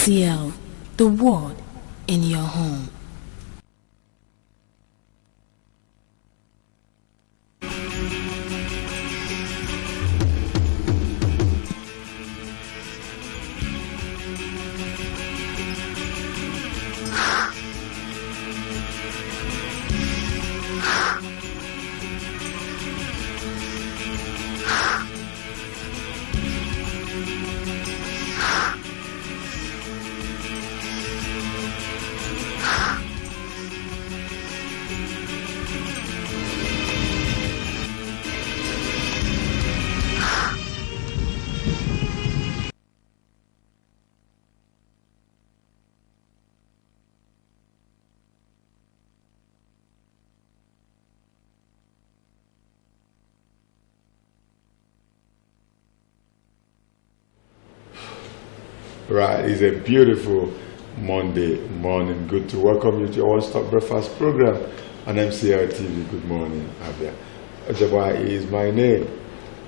MCL, the word in your home. Right, it's a beautiful Monday morning. Good to welcome you to your one-stop breakfast program on MCL TV. Good morning, Abia. Ojabai is my name.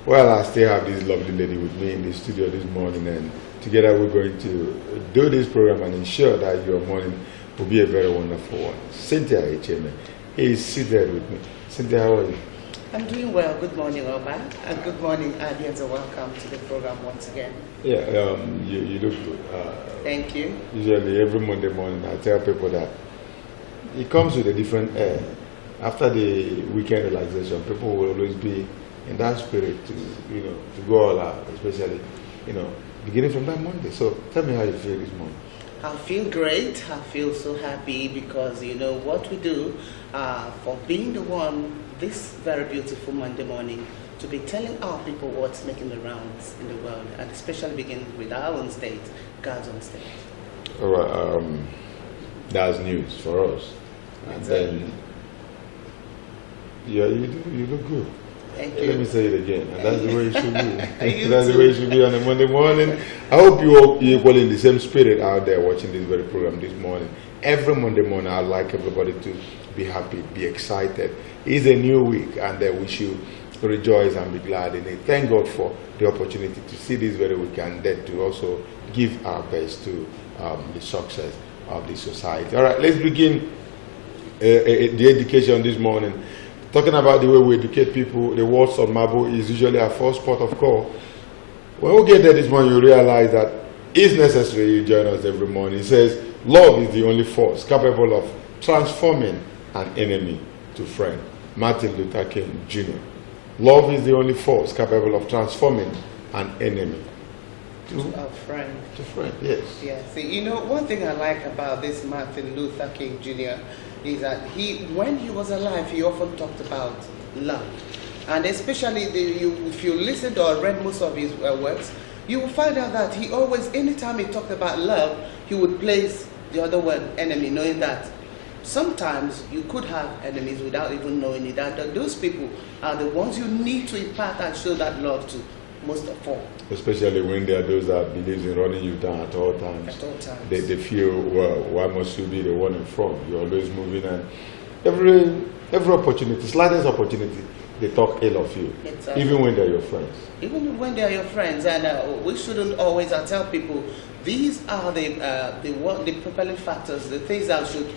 Well, I still have this lovely lady with me in the studio this morning, and together we're going to do this program and ensure that your morning will be a very wonderful one. Cynthia Echeme is seated with me. Cynthia, how are you? I'm doing well. Good morning, Oba. And good morning, Abia. So welcome to the program once again. Yeah, you look good. Thank you. Usually every Monday morning I tell people that it comes with a different air. After the weekend relaxation, people will always be in that spirit to, to go all out, especially, beginning from that Monday. So tell me how you feel this morning. I feel great. I feel so happy because what we do for being the one this very beautiful Monday morning to be telling our people what's making the rounds in the world, and especially beginning with our own state, God's own state. All right, that's news for us. And then, yeah, you look good. Thank you. Let me say it again, and that's the way it should be. That's the way it should be on a Monday morning. I hope you're equally in the same spirit out there watching this very program this morning. Every Monday morning, I'd like everybody to be happy, be excited. It's a new week, and we should rejoice and be glad in it. Thank God for the opportunity to see this very week, and then to also give our best to the success of the society. All right, let's begin the education this morning. Talking about the way we educate people, the words on marble is usually our first port of call. When we get there this morning, you realize that it's necessary you join us every morning. It says, love is the only force capable of transforming an enemy to friend. Martin Luther King Jr. Love is the only force capable of transforming an enemy to a friend. To friend, yes. Yeah, see, one thing I like about this Martin Luther King Jr. is that when he was alive, he often talked about love. And especially if you listened or read most of his works, you will find out that he always, anytime he talked about love, he would place the other word enemy, knowing that sometimes you could have enemies without even knowing it. And those people are the ones you need to impart and show that love to, most of all. Especially when there are those that believe in running you down at all times. At all times. They feel, well, why must you be the one in front? You're always moving, and every opportunity, slightest opportunity, they talk ill of you. Exactly. Even when they're your friends. Even when they're your friends. And we shouldn't always, I tell people, these are the propelling factors, the things that should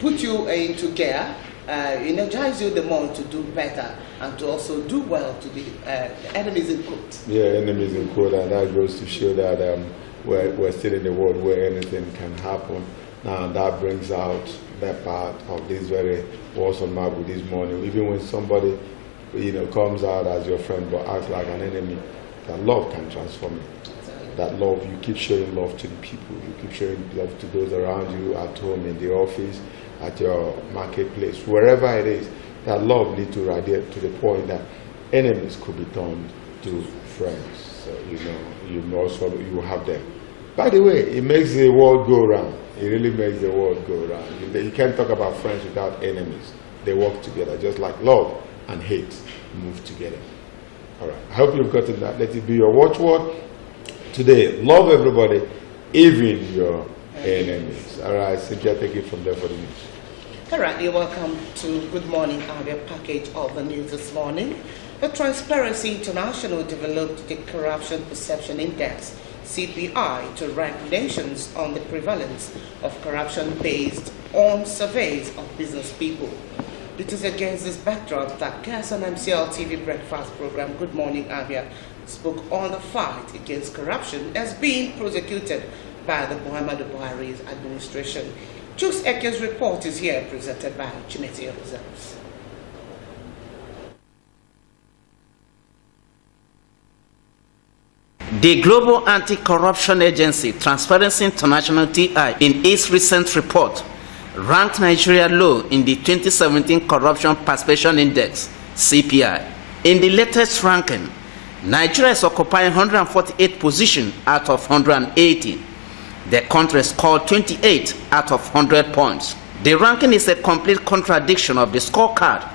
put you into gear, energize you the more to do better and to also do well to the enemies in quote. Yeah, enemies in quote, and that goes to show that we're still in the world where anything can happen. Now that brings out that part of this very words on marble this morning. Even when somebody comes out as your friend but acts like an enemy, that love can transform it. That love, you keep showing love to the people, you keep showing love to those around you, at home, in the office, at your marketplace, wherever it is. That love needs to radiate to the point that enemies could be turned to friends. So, you have them. By the way, it makes the world go round. It really makes the world go round. You can't talk about friends without enemies. They work together, just like love and hate move together. All right, I hope you've gotten that. Let it be your watchword today. Love everybody, even your enemies. All right, Cynthia, take it from there for the news. All right, you're welcome to Good Morning, Abia package of the news this morning. The Transparency International developed the Corruption Perception Index CPI to rank nations on the prevalence of corruption based on surveys of business people. It is against this backdrop that guest on MCL TV breakfast program Good Morning Abia spoke on the fight against corruption as being prosecuted by the Muhammadu Buhari's administration. Chooks Eke's report is here presented by Chimetia Reserves. The Global Anti-Corruption Agency, Transparency International (TI), in its recent report, ranked Nigeria low in the 2017 Corruption Perception Index (CPI). In the latest ranking, Nigeria is occupying 148 position out of 180. The country scored 28 out of 100 points. The ranking is a complete contradiction of the scorecard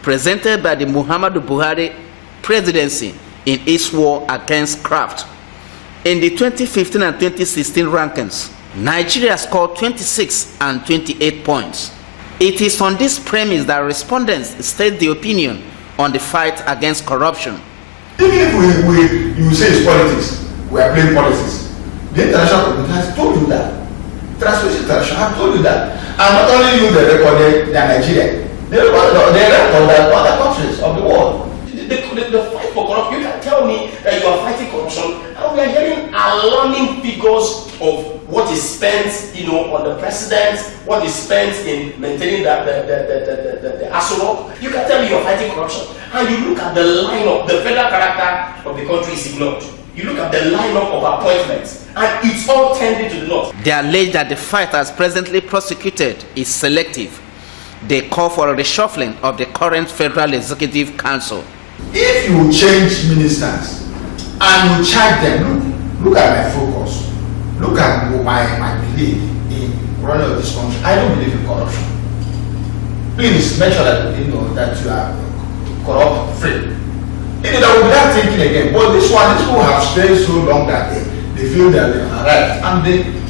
presented by the Muhammadu Buhari presidency in its war against graft. In the 2015 and 2016 rankings, Nigeria scored 26 and 28 points. It is on this premise that respondents state the opinion on the fight against corruption. Even if you say it's politics, we are playing politics. The international community has told you that. Transparency International has told you that. And not only you, they recorded that Nigeria. They recorded that other countries of the world. The fight for corruption, you can tell me that you are fighting corruption, and we are hearing alarming figures of what is spent, on the president, what is spent in maintaining the Asuro. You can tell me you are fighting corruption, and you look at the lineup, the federal character of the country is ignored. You look at the lineup of appointments, and it's all tending to the north. They allege that the fight as presently prosecuted is selective. They call for a reshuffling of the current Federal Executive Council. If you change ministers and you charge them, look at my focus, look at my belief in running of this country. I don't believe in corruption. Please make sure that you know that you are corrupt free. That will be that thinking again. But these people have stayed so long that they feel that they are right, and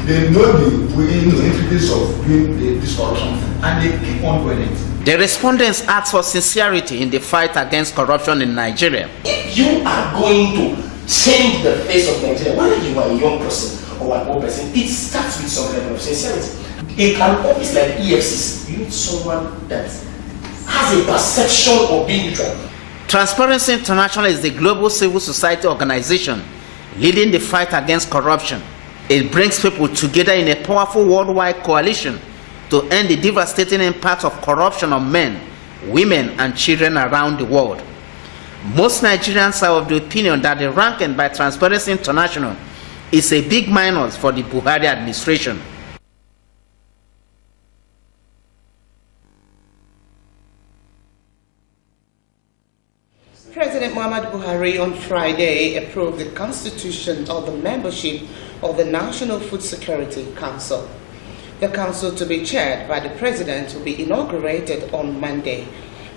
they know the intricacies of doing this corruption, and they keep on doing it. The respondents ask for sincerity in the fight against corruption in Nigeria. If you are going to change the face of Nigeria, whether you are a young person or an old person, it starts with some level of sincerity. In an office like EFCC, you need someone that has a perception of being neutral. Transparency International is the global civil society organization leading the fight against corruption. It brings people together in a powerful worldwide coalition to end the devastating impact of corruption on men, women, and children around the world. Most Nigerians are of the opinion that the ranking by Transparency International is a big minus for the Buhari administration. President Muhammadu Buhari on Friday approved the constitution of the membership of the National Food Security Council. The council, to be chaired by the president, will be inaugurated on Monday.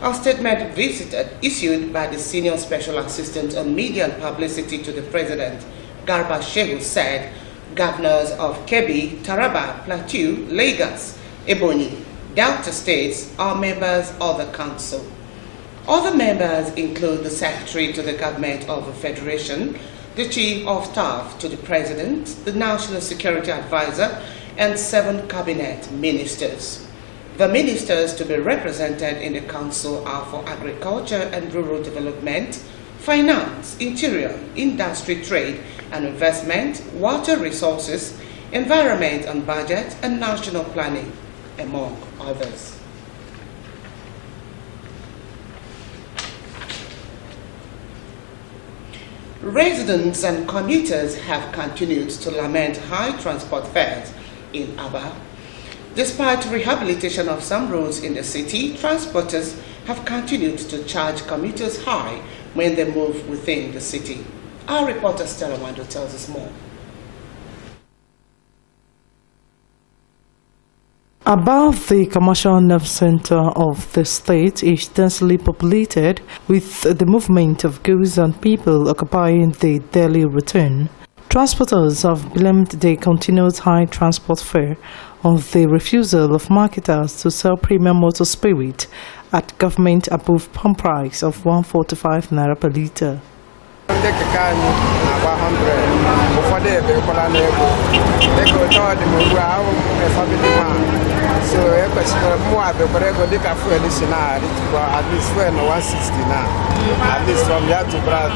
A statement issued by the Senior Special Assistant on Media and Publicity to the President, Garba Shehu, said governors of Kebbi, Taraba, Plateau, Lagos, Ebonyi, Delta states are members of the council. Other members include the Secretary to the Government of the Federation, the Chief of Staff to the President, the National Security Advisor, and 7 cabinet ministers. The ministers to be represented in the council are for agriculture and rural development, finance, interior, industry, trade and investment, water resources, environment and budget, and national planning, among others. Residents and commuters have continued to lament high transport fares in Abia. Despite rehabilitation of some roads in the city, transporters have continued to charge commuters high when they move within the city. Our reporter Stella Wando tells us more. Above the commercial nerve center of the state is densely populated, with the movement of goods and people occupying the daily routine. Transporters have blamed the continued high transport fare on the refusal of marketers to sell premium motor spirit at government-approved pump price of 145 naira per litre. ndị keka anyị na-agba 100 ụfọdụ ebe kwara n'ego dịka ụtọ dị m ugbu a ahụ m family man so ekwesịrị mụ abekwara ego dịka fuel si na-arịtụkwa at least fuel na 160 na at least from here to park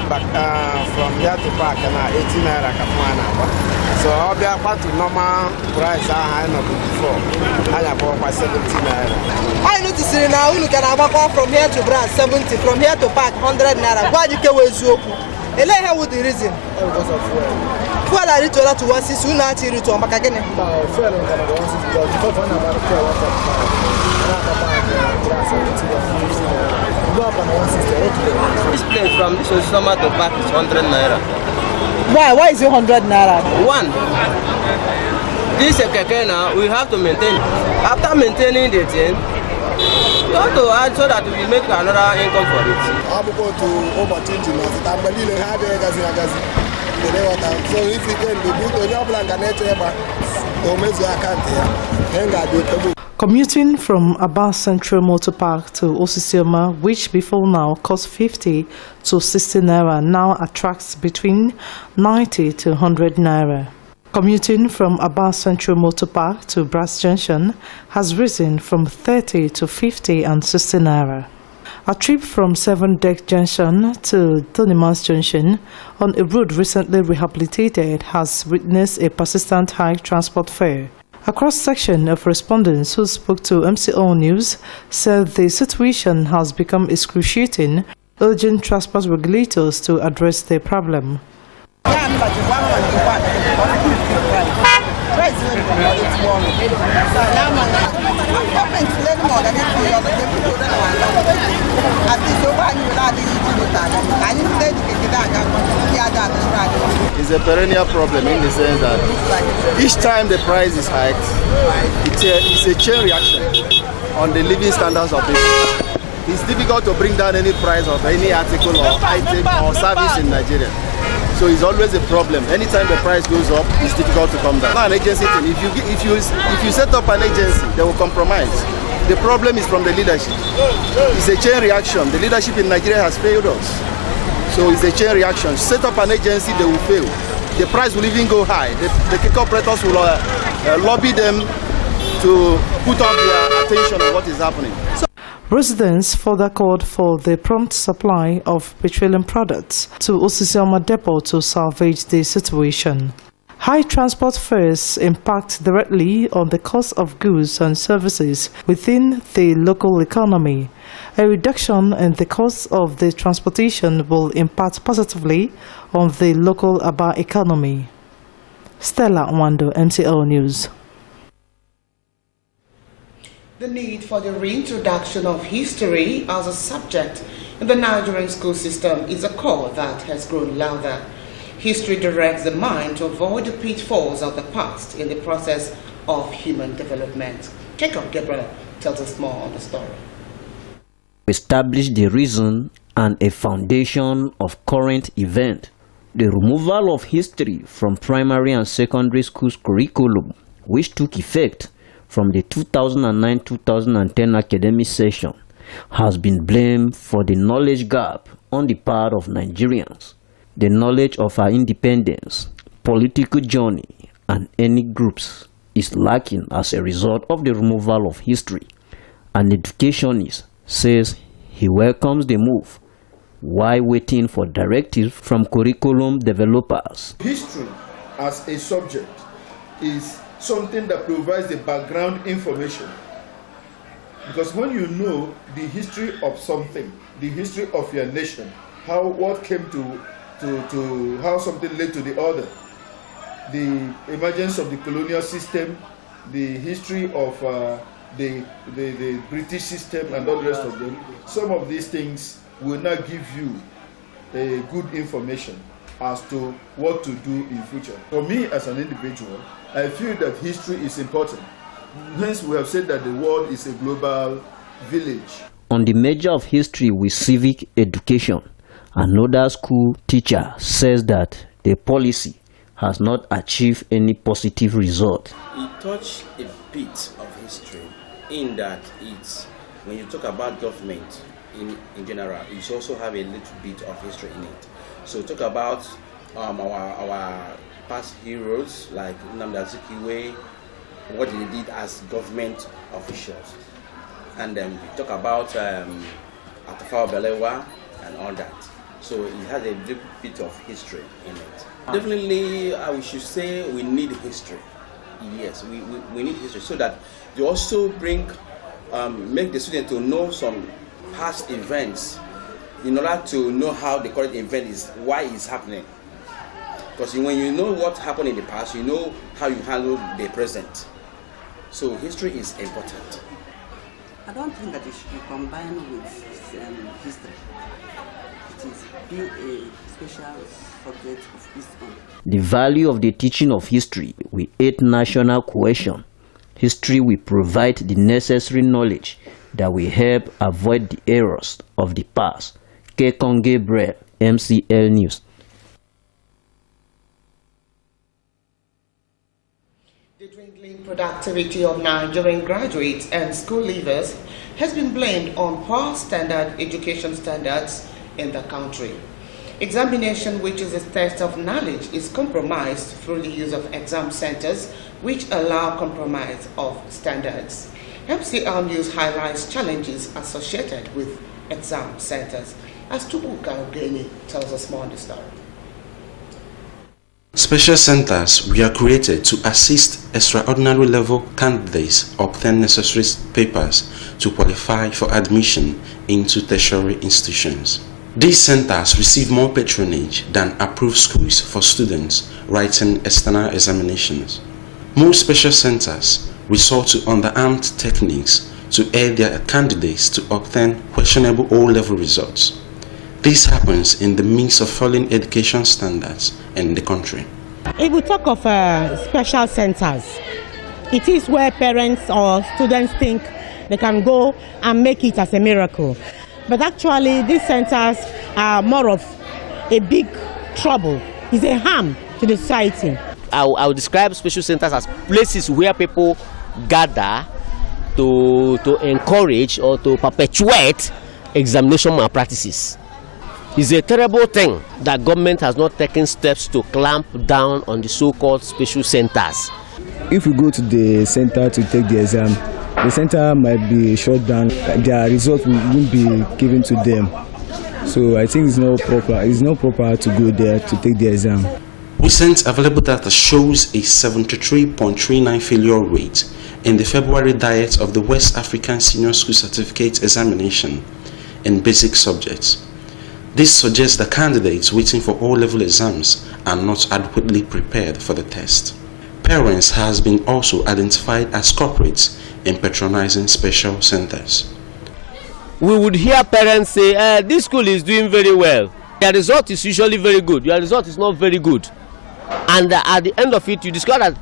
na 18 naira ka mụ na-agba so ọ bịa kwatu normal price ahụ anyị nọbụ before anyị agbawakwa 70 naira. I noticed now unu can agbakwa from here to branch 70, from here to park 100 naira. Why you kewe eziokwu? Ele ihe with the reason? Because of fuel. Fuel are ritual to 160, unu ati ritual maka gịnị? Fuel nka na 160 because before for na about fuel 145. This place from Sosoma to park is 100 naira. Why? Why is it 100 naira? One, this keke now we have to maintain. After maintaining the thing, you have to add so that we make another income for it. I'm going to overchange it. I'm going to have a so if you can do the job like an HM, or make your account here. Commuting from Abia Central Motor Park to Osisioma, which before now cost 50 to 60 naira, now attracts between 90 to 100 naira. Commuting from Abia Central Motor Park to Brass Junction has risen from 30 to 50 and 60 naira. A trip from Seven Deck Junction to Tonimas Junction on a road recently rehabilitated has witnessed a persistent high transport fare. A cross-section of respondents who spoke to MCO News said the situation has become excruciating, urging transport regulators to address the problem. It's a perennial problem in the sense that each time the price is hiked, it's a chain reaction on the living standards of people. It's difficult to bring down any price of any article or item or service in Nigeria. So it's always a problem. Anytime the price goes up, it's difficult to come down. Not an agency thing. If you set up an agency, they will compromise. The problem is from the leadership. It's a chain reaction. The leadership in Nigeria has failed us. So it's a chain reaction. Set up an agency, they will fail. The price will even go high. The cake operators will lobby them to put up their attention on what is happening. Residents further called for the prompt supply of petroleum products to Osisioma Depot to salvage the situation. High transport fares impact directly on the cost of goods and services within the local economy. A reduction in the cost of the transportation will impact positively on the local Abia economy. Stella Nwando, MCO News. The need for the reintroduction of history as a subject in the Nigerian school system is a call that has grown louder. History directs the mind to avoid the pitfalls of the past in the process of human development. Jacob Gabriel tells us more on the story. Establish the reason and a foundation of current event. The removal of history from primary and secondary schools curriculum, which took effect from the 2009-2010 academic session, has been blamed for the knowledge gap on the part of Nigerians. The knowledge of our independence, political journey, and any groups is lacking as a result of the removal of history. An educationist says he welcomes the move while waiting for directives from curriculum developers. History as a subject is something that provides the background information. Because when you know the history of something, the history of your nation, what came to how something led to the other, the emergence of the colonial system, the history of the British system and all the rest of them, some of these things will not give you a good information as to what to do in future. For me as an individual, I feel that history is important. Hence we have said that the world is a global village. On the measure of history with civic education, another school teacher says that the policy has not achieved any positive result. It touched a bit of history in that when you talk about government, in general, it also have a little bit of history in it. So talk about our past heroes like Nnamdi Azikiwe, what they did as government officials, and then we talk about Atafawa Balewa and all that. So it has a little bit of history in it. Definitely, we should say we need history. Yes, we need history so that they also make the student to know some past events in order to know how the current event is, why it's happening. Because when you know what happened in the past, you know how you handle the present. So history is important. I don't think that it should be combined with history. It is be a special subject of history. The value of the teaching of history will aid national cohesion. History will provide the necessary knowledge that will help avoid the errors of the past. Kekon Gabriel, MCL News. The dwindling productivity of Nigerian graduates and school leavers has been blamed on poor standard education standards in the country. Examination, which is a test of knowledge, is compromised through the use of exam centers, which allow compromise of standards. MCL News highlights challenges associated with exam centers, as Tubuka Ogeni tells us more on the story. Special centers were created to assist extraordinary level candidates obtain necessary papers to qualify for admission into tertiary institutions. These centers receive more patronage than approved schools for students writing external examinations. Most special centers resort to underarmed techniques to aid their candidates to obtain questionable O-level results. This happens in the midst of falling education standards in the country. If we talk of special centers, it is where parents or students think they can go and make it as a miracle. But actually, these centers are more of a big trouble. It's a harm to the society. I would describe special centers as places where people gather to encourage or to perpetuate examination malpractices. It's a terrible thing that government has not taken steps to clamp down on the so-called special centers. If we go to the center to take the exam, the center might be shut down, their result won't be given to them. So I think it's not proper to go there to take the exam. Recent available data shows a 73.39 failure rate in the February diet of the West African Senior School Certificate Examination in basic subjects. This suggests that candidates waiting for O-level exams are not adequately prepared for the test. Parents has been also identified as culprits in patronizing special centers. We would hear parents say, this school is doing very well. Their result is usually very good. Your result is not very good. And at the end of it, you discover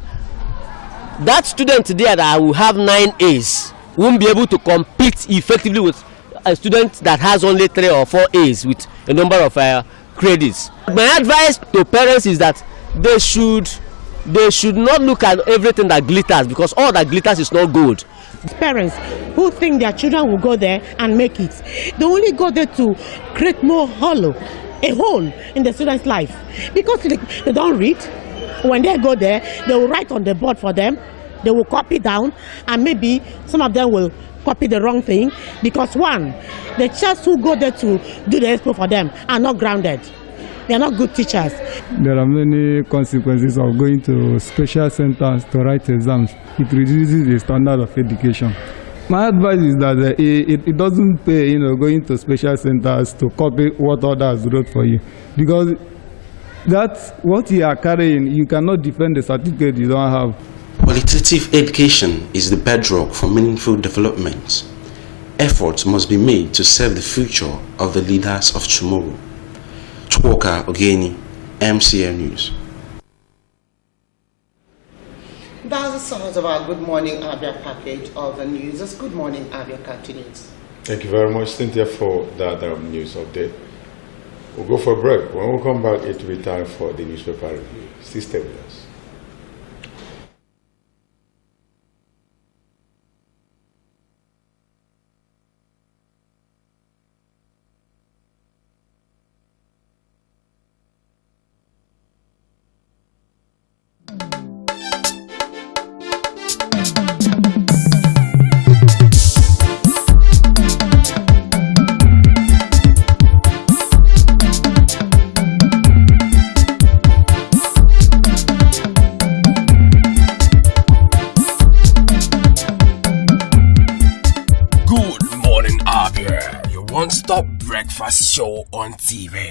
that student there that will have 9 A's won't be able to compete effectively with a student that has only 3 or 4 A's with a number of credits. My advice to parents is that they should not look at everything that glitters, because all that glitters is not gold. Parents who think their children will go there and make it, they only go there to create more a hole in the student's life, because they don't read. When they go there, they will write on the board for them, they will copy down, and maybe some of them will copy the wrong thing, because one, the teachers who go there to do the expo for them are not grounded. They are not good teachers. There are many consequences of going to special centers to write exams. It reduces the standard of education. My advice is that it doesn't pay, going to special centers to copy what others wrote for you, because that's what you are carrying. You cannot defend the certificate you don't have. Qualitative education is the bedrock for meaningful development. Efforts must be made to serve the future of the leaders of tomorrow. Tuwoka Ogeni, MCL News. That's the source of our Good Morning Abia package of the news. As Good Morning Abia continues. Thank you very much, Cynthia, for that news update. We'll go for a break. When we come back, it will be time for the newspaper review. Stay with us. one-stop breakfast show on TV.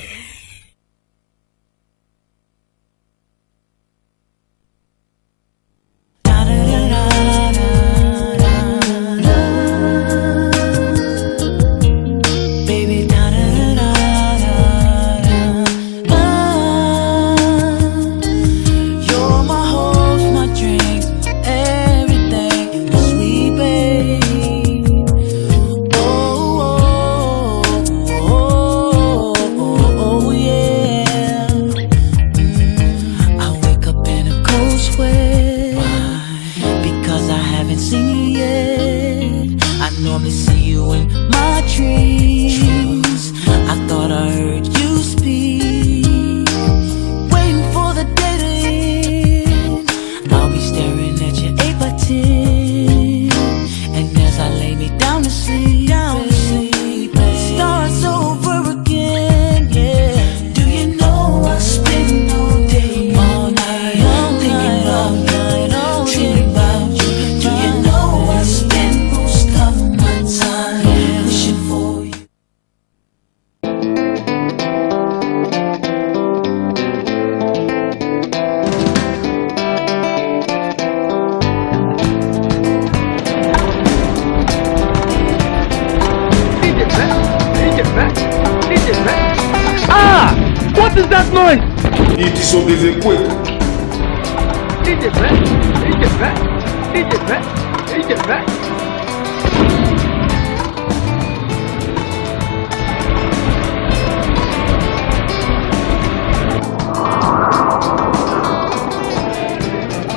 What is that noise? It is so busy quick.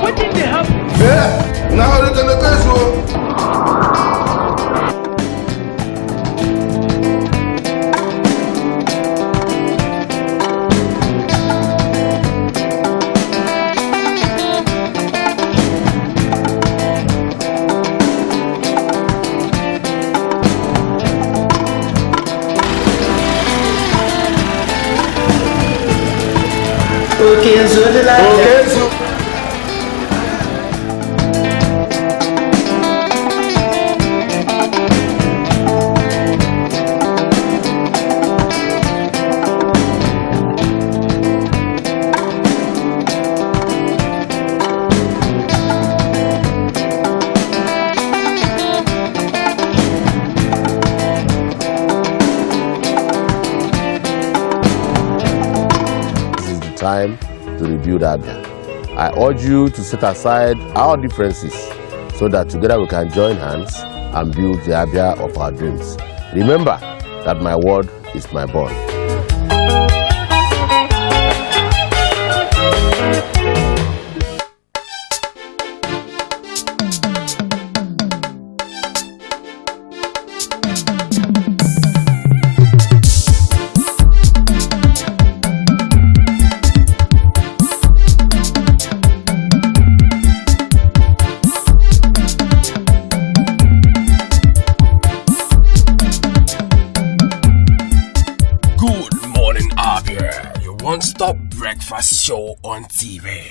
What did they have? Yeah, now look at the case. Okay, so the line. Okay, so. Time to rebuild Abia. I urge you to set aside our differences so that together we can join hands and build the Abia of our dreams. Remember that my word is my bond. Good morning, Abia, your one-stop breakfast show on TV.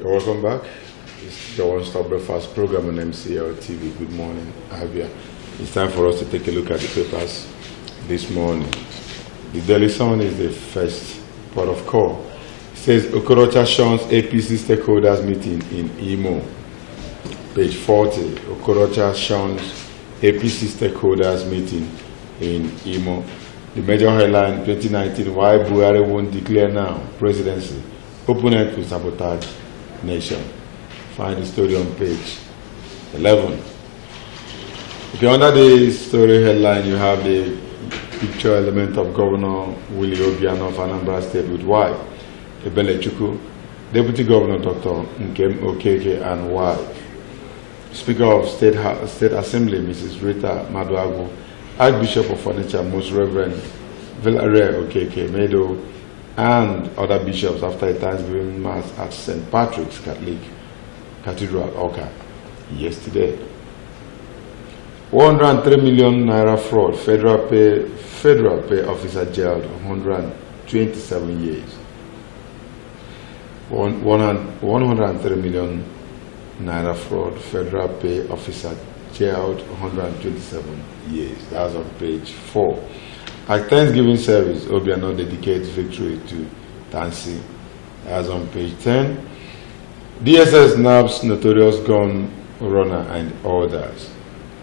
Welcome back. It's the one-stop breakfast program on MCL TV. Good morning, Abia. It's time for us to take a look at the papers this morning. The Daily Sun is the first port of call. It says Okorocha shuns APC stakeholders meeting in Imo. Page 40, Okorocha shuns APC stakeholders meeting in Imo. The major headline 2019, why Buhari won't declare now presidency. Opponent to sabotage nation. Find the story on page 11. Okay, under the story headline, you have the picture element of Governor Willie Obiano of Anambra State with wife, Ebele Chukwu, Deputy Governor Dr. Nkem Okeke and wife, Speaker of State Assembly Mrs. Rita Maduagu, Archbishop of Onitsha Most Reverend Vilare Okeke Medo, and other bishops after a Thanksgiving Mass at St. Patrick's Catholic Cathedral, Oka, yesterday. 103 million naira fraud, federal pay officer jailed 127 years. 103 million naira fraud, federal pay officer jailed 127 years. That's on page 4. At Thanksgiving service, Obiano dedicates victory to Tansi. That's on page 10. DSS nabs notorious gun runner and others.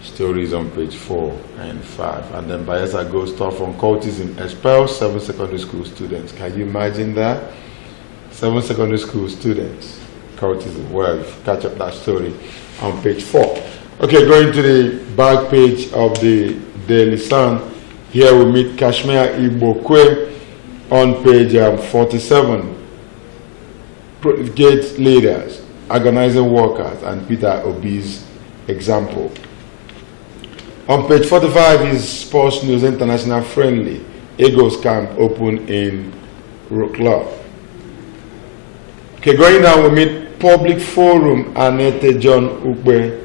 Stories on page 4 and 5. And then Bayelsa goes tough on cultism, expels 7 secondary school students. Can you imagine that? 7 secondary school students, cultism. Well, catch up that story on page 4. Okay, going to the back page of the Daily Sun. Here we meet Kashmir Igbokwe on page 47. Gate leaders, organizing workers, and Peter Obi's example. On page 45 is Sports News International Friendly. Eagles camp open in Rukla. Okay, going down we meet Public Forum, Annette John Ukbe,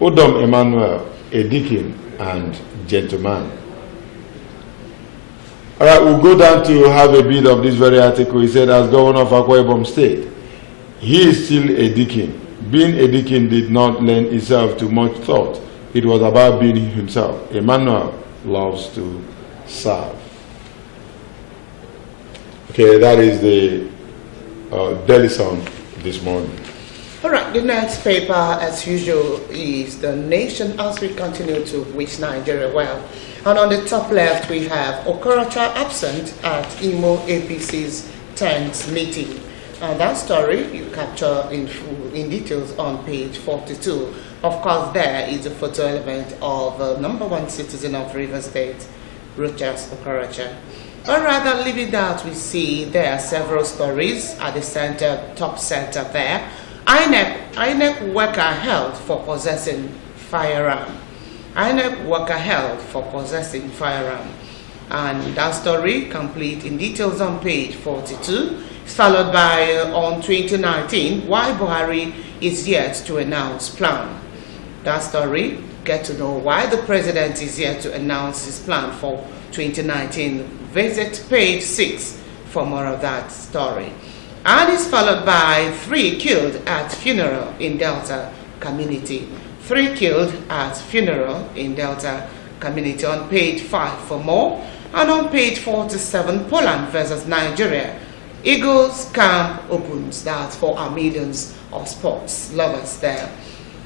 Udom Emmanuel, Edikin, and Gentleman. All right, we'll go down to have a bit of this very article. He said, as governor of Akwa Ibom State, he is still a deacon. Being a deacon did not lend itself to much thought. It was about being himself. Emmanuel loves to serve. Okay, that is the Daily Sun this morning. All right, the next paper, as usual, is The Nation, as we continue to wish Nigeria well. And on the top left, we have Okorocha absent at Imo APC's 10th meeting. And that story you capture in details on page 42. Of course, there is a photo element of the #1 citizen of River State, Rochas Okorocha. But rather leaving that, we see there are several stories at the center, top center there. INEC worker held for possessing firearm. INEC worker held for possessing firearm. And that story, complete in details on page 42, is followed by on 2019, why Buhari is yet to announce plan. That story, get to know why the president is yet to announce his plan for 2019. Visit page 6 for more of that story. And it's followed by 3 killed at funeral in Delta community. 3 killed at funeral in Delta community on page 5 for more. And on page 47, Poland versus Nigeria. Eagles camp opens. That's for our millions of sports lovers there.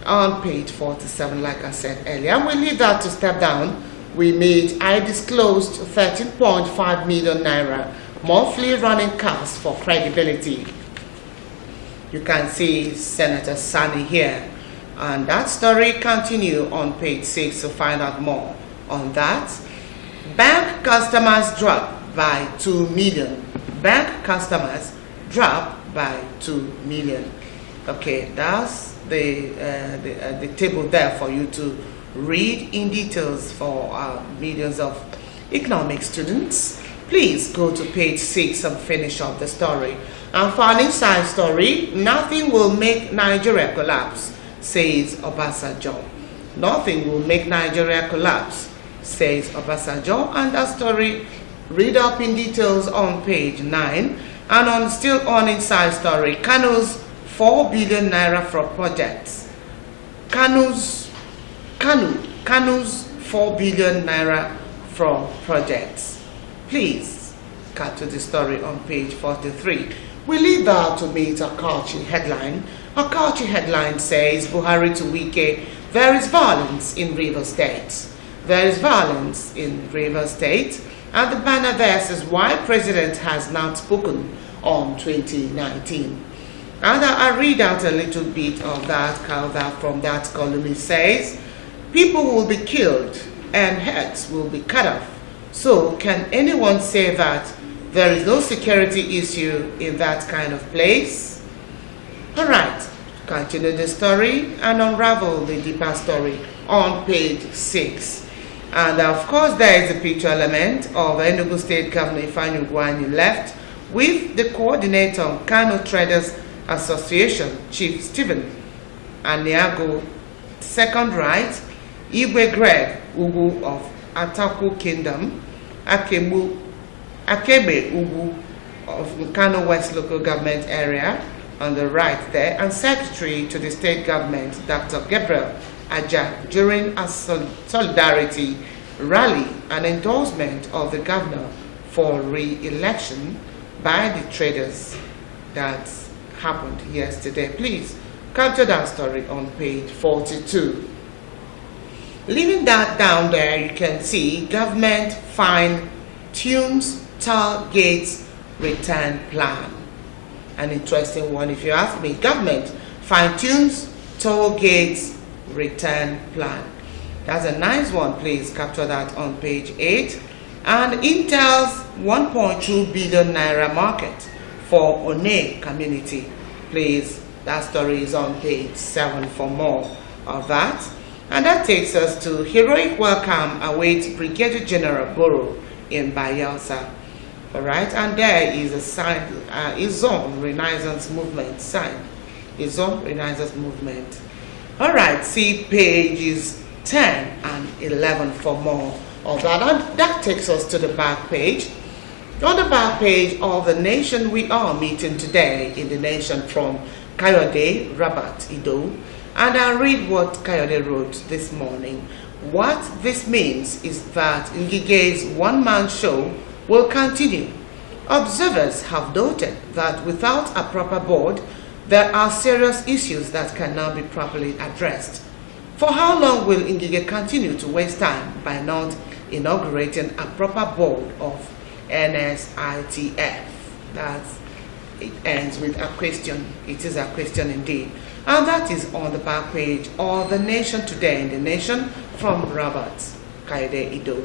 On page 47, like I said earlier, we leave that to step down. I disclosed 13.5 million naira monthly running costs for credibility. You can see Senator Sani here. And that story continue on page 6 to find out more on that. Bank customers dropped by 2 million. Bank customers dropped by 2 million. Okay, that's the table there for you to read in details for millions of economic students. Please go to page 6 and finish up the story. And for an inside story, nothing will make Nigeria collapse, says Obasanjo. Nothing will make Nigeria collapse, says Obasanjo. And that story, read up in details on page 9. And still on inside story, Kanu's 4 billion naira for projects. Kanu Kanu's 4 billion naira from projects. Please cut to the story on page 43. We leave that to meet a Akachi headline. Akachi headline says, Buhari to Wike, there is violence in Rivers State. There is violence in Rivers State, and the banner there says why President has not spoken on 2019. And I read out a little bit of that from that column. It says, people will be killed and heads will be cut off. So can anyone say that there is no security issue in that kind of place? All right, continue the story and unravel the deeper story on page 6. And of course, there is a picture element of Enugu State Governor Ifeanyi Ugwuanyi left with the coordinator, Kano Traders Association, Chief Stephen Aniago. Second right, Igwe Greg Ugu of Ataku Kingdom, Akebe Ugu of Kano West Local Government Area on the right there, and Secretary to the State Government, Dr. Gabriel Aja, during a solidarity rally and endorsement of the governor for re-election by the traders that happened yesterday. Please capture that story on page 42. Leaving that down there, you can see government fine-tunes toll gates return plan. An interesting one if you ask me. Government fine-tunes toll gates return plan. That's a nice one. Please capture that on page 8. And Intel's 1.2 billion naira market for One community. Please, that story is on page 7 for more of that. And that takes us to heroic welcome awaits Brigadier General Boro in Bayelsa. All right, and there is a sign, Izon Renaissance Movement sign. Izon Renaissance Movement. All right, see pages 10 and 11 for more of that. And that takes us to the back page. On the back page of The Nation, we are meeting today in The Nation from Kayode Rabat Ido. And I'll read what Kayode wrote this morning. What this means is that Ngige's one-man show will continue. Observers have noted that without a proper board, there are serious issues that cannot be properly addressed. For how long will Ngige continue to waste time by not inaugurating a proper board of NSITF? It ends with a question. It is a question indeed. And that is on the back page of The Nation today. In The Nation from Robert Kaide Ido.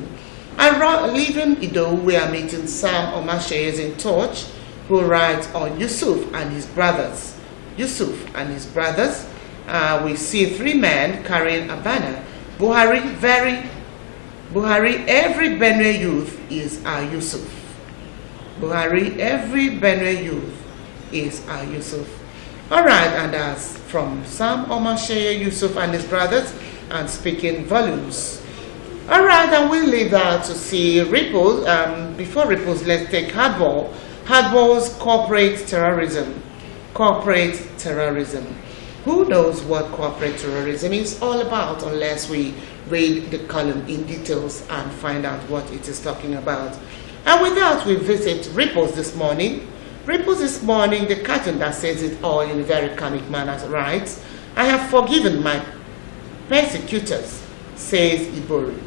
And leaving Ido, we are meeting Sam Omashe in Torch, who writes on Yusuf and his brothers. Yusuf and his brothers. We see 3 men carrying a banner. Buhari, every Benue youth is our Yusuf. Buhari, every Benue youth is our Yusuf. All right, and that's from Sam Omashe, Yusuf and his brothers, and speaking volumes. All right, and we'll leave that to see Ripples. Before Ripples, let's take Hardball. Hardball's corporate terrorism. Corporate terrorism. Who knows what corporate terrorism is all about unless we read the column in details and find out what it is talking about. And with that, we visit Ripples this morning. Ripples this morning, the cartoon that says it all in a very comic manner, writes, I have forgiven my persecutors, says Ibori.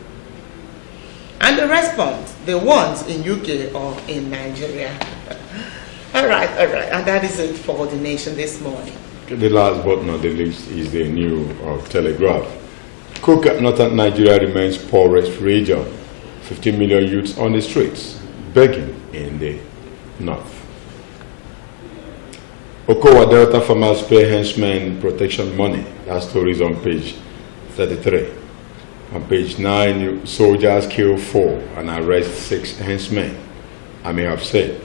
And the response, the ones in UK or in Nigeria. All right, and that is it for The Nation this morning. The last but not the least is the new Telegraph. Cook at northern Nigeria remains poorest region. 15 million youths on the streets, begging in the north. Okowa Delta farmers pay henchmen protection money. That story is on page 33. On page 9, soldiers kill 4 and arrest 6 henchmen, I may have said.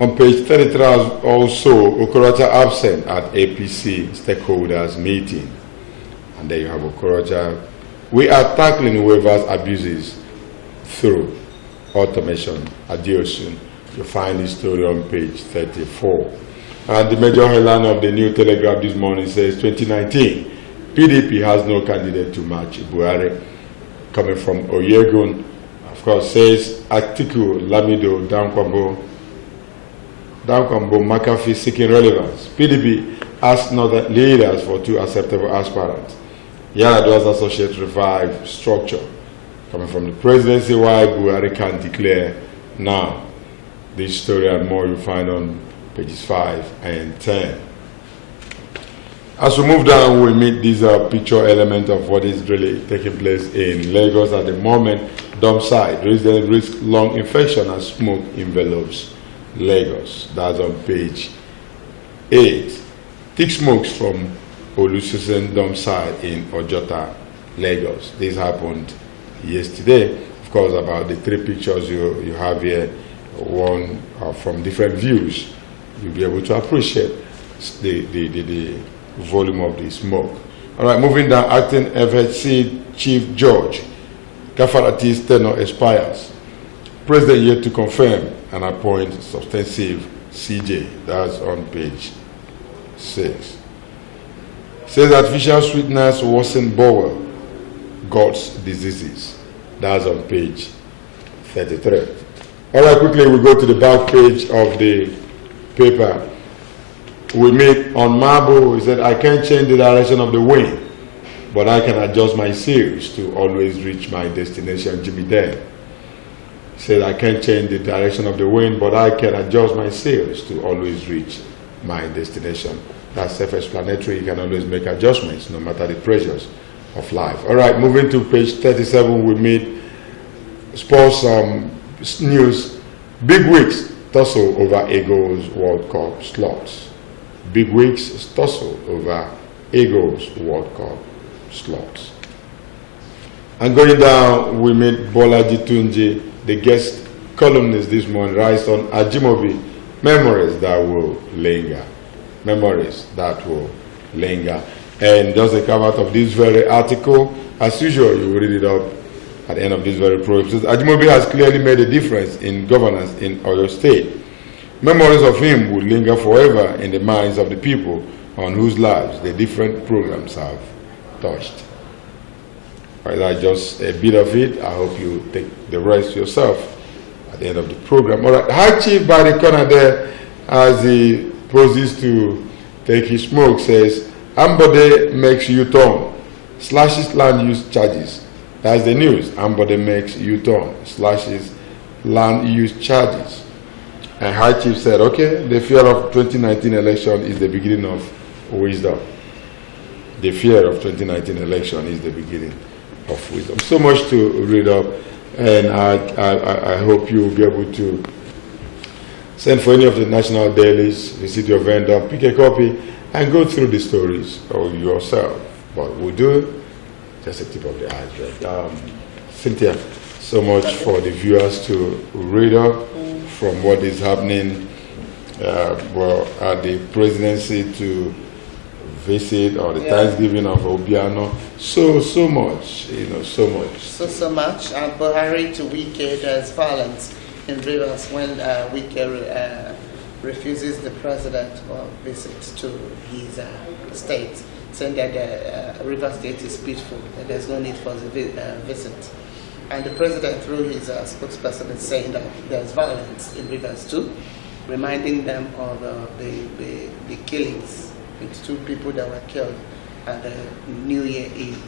On page 33 also, Okorocha absent at APC stakeholders meeting. And there you have Okorocha. We are tackling waivers abuses through automation. Adiosun. You find this story on page 34. And the major headline of the New Telegraph this morning says 2019, PDP has no candidate to match Buhari. Coming from Oyegun, of course, says Atiku Lamido Dankwambo McAfee seeking relevance. PDP asked northern leaders for 2 acceptable aspirants. Yaradua's associate revive structure. Coming from the presidency, why Buhari can't declare now. This story and more you find on pages 5 and 10. As we move down, we meet these picture element of what is really taking place in Lagos at the moment. Dump site, residents risk lung infection as smoke envelops Lagos. That's on page 8. Thick smokes from Olusegun dump site in Ojota, Lagos. This happened yesterday. Of course, about the 3 pictures you have here, one from different views, you'll be able to appreciate the volume of the smoke. All right, moving down, acting FHC Chief Judge Gafarati's tenure expires. President yet to confirm and appoint substantive CJ. That's on page 6. Says artificial sweeteners worsen bowel God's diseases. That's on page 33. All right, quickly we go to the back page of the paper. We meet on Marble. He said, I can't change the direction of the wind, but I can adjust my sails to always reach my destination. Jimmy Dale said, I can't change the direction of the wind, but I can adjust my sails to always reach my destination. That's self-explanatory. You can always make adjustments no matter the pressures of life. All right, moving to page 37, we meet sports news. Big weeks tussle over Eagles World Cup slots. Big weeks tussle over Eagles World Cup slots. And going down, we meet Bolaji Tunji, the guest columnist this morning, writes on Ajimobi, memories that will linger. Memories that will linger. And just a cover out of this very article, as usual, you will read it up at the end of this very program. Ajimobi has clearly made a difference in governance in Oyo State. Memories of him will linger forever in the minds of the people on whose lives the different programs have touched. All right, that's just a bit of it. I hope you take the rest yourself at the end of the program. All right, High Chief by the corner there, as he poses to take his smoke, says, Ambode makes U-turn, slashes land use charges. That's the news. Ambode makes U-turn, slashes land use charges. And High Chief said, okay, the fear of 2019 election is the beginning of wisdom. The fear of 2019 election is the beginning of wisdom. So much to read up, and I hope you will be able to send for any of the national dailies, visit your vendor, pick a copy, and go through the stories yourself. But we'll do just a tip of the iceberg. Cynthia, so much for the viewers to read up from what is happening at the presidency to visit, or the Thanksgiving of Obiano. So much, so much. So much. And Buhari to Wike, there's violence in Rivers when Wike refuses the president or visits to his state, saying that River State is peaceful and there's no need for the visit. And the president, through his spokesperson, is saying that there's violence in Rivers too, reminding them of the killings with 2 people that were killed at the New Year Eve.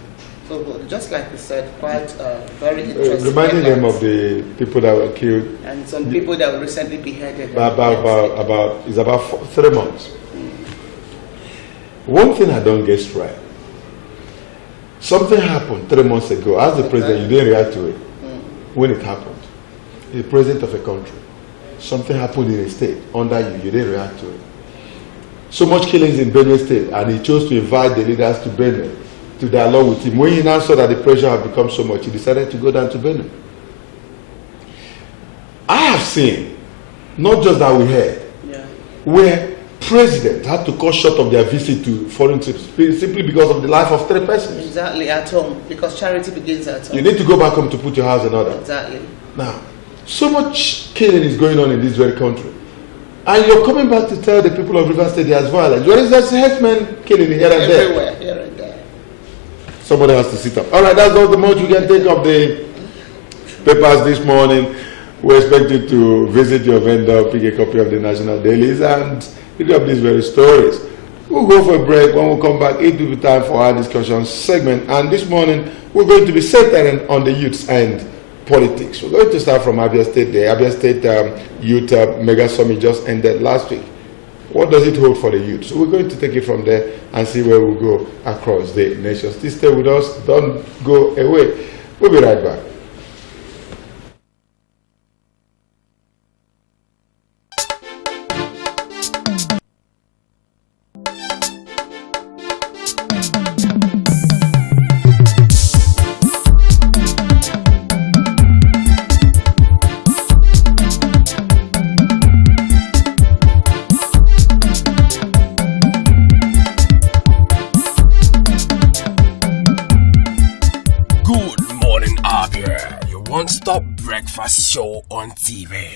So just like we said, quite very interesting. Reminding them of the people that were killed. And some people that were recently beheaded. It's about 3 months. One thing I don't get straight. Something happened 3 months ago. As the president, you didn't react to it when it happened. You're the president of a country. Something happened in a state under you. You didn't react to it. So much killings in Benue State, and he chose to invite the leaders to Benue to dialogue with him. When he now saw that the pressure had become so much, he decided to go down to Benue. I have seen, not just that we heard, where presidents had to cut short of their visit to foreign trips simply because of the life of 3 persons. Exactly, at home, because charity begins at home. You need to go back home to put your house in order. Exactly. Now, so much killing is going on in this very country. And you're coming back to tell the people of River State there's violence. What is that herdsmen killing here and there? Everywhere, here and there. Somebody has to sit up. All right, that's all the much we can take of the papers this morning. We expect you to visit your vendor, pick a copy of the national dailies, and read up these very stories. We'll go for a break. When we come back, it will be time for our discussion segment. And this morning, we're going to be centering on the youths and politics. We're going to start from Abia State. The Abia State Youth Mega Summit just ended last week. What does it hold for the youth? So we're going to take it from there and see where we go across the nation. Still stay with us. Don't go away. We'll be right back. One-stop breakfast show on TV.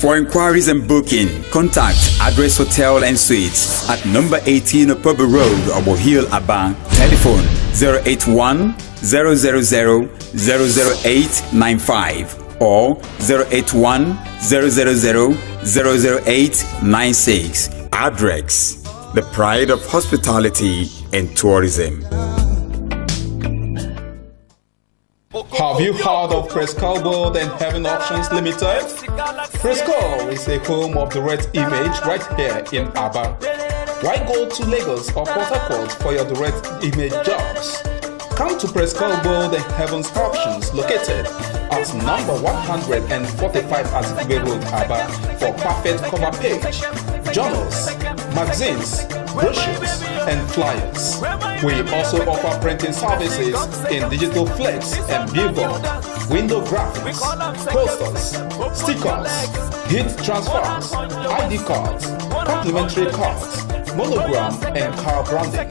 For inquiries and booking, contact Address Hotel and Suites at number 18 Opobo Road, Obo Hill, Aba. Telephone 081 000 00895 or 081 000 00896. Address, the pride of hospitality and tourism. Have you heard of Prescal World and Heaven Options Limited? Prescal is a home of the red image right here in Abia. Why go to Lagos or Port Harcourt for your direct image jobs? Come to Prescal World and Heaven's Options located at number 145 Azikiwe Road, Abia for perfect cover page, journals, magazines, brochures, and flyers. We also offer printing services in digital flex and billboard, window graphics, posters, stickers, heat transfers, ID cards, complimentary cards, monogram, and car branding.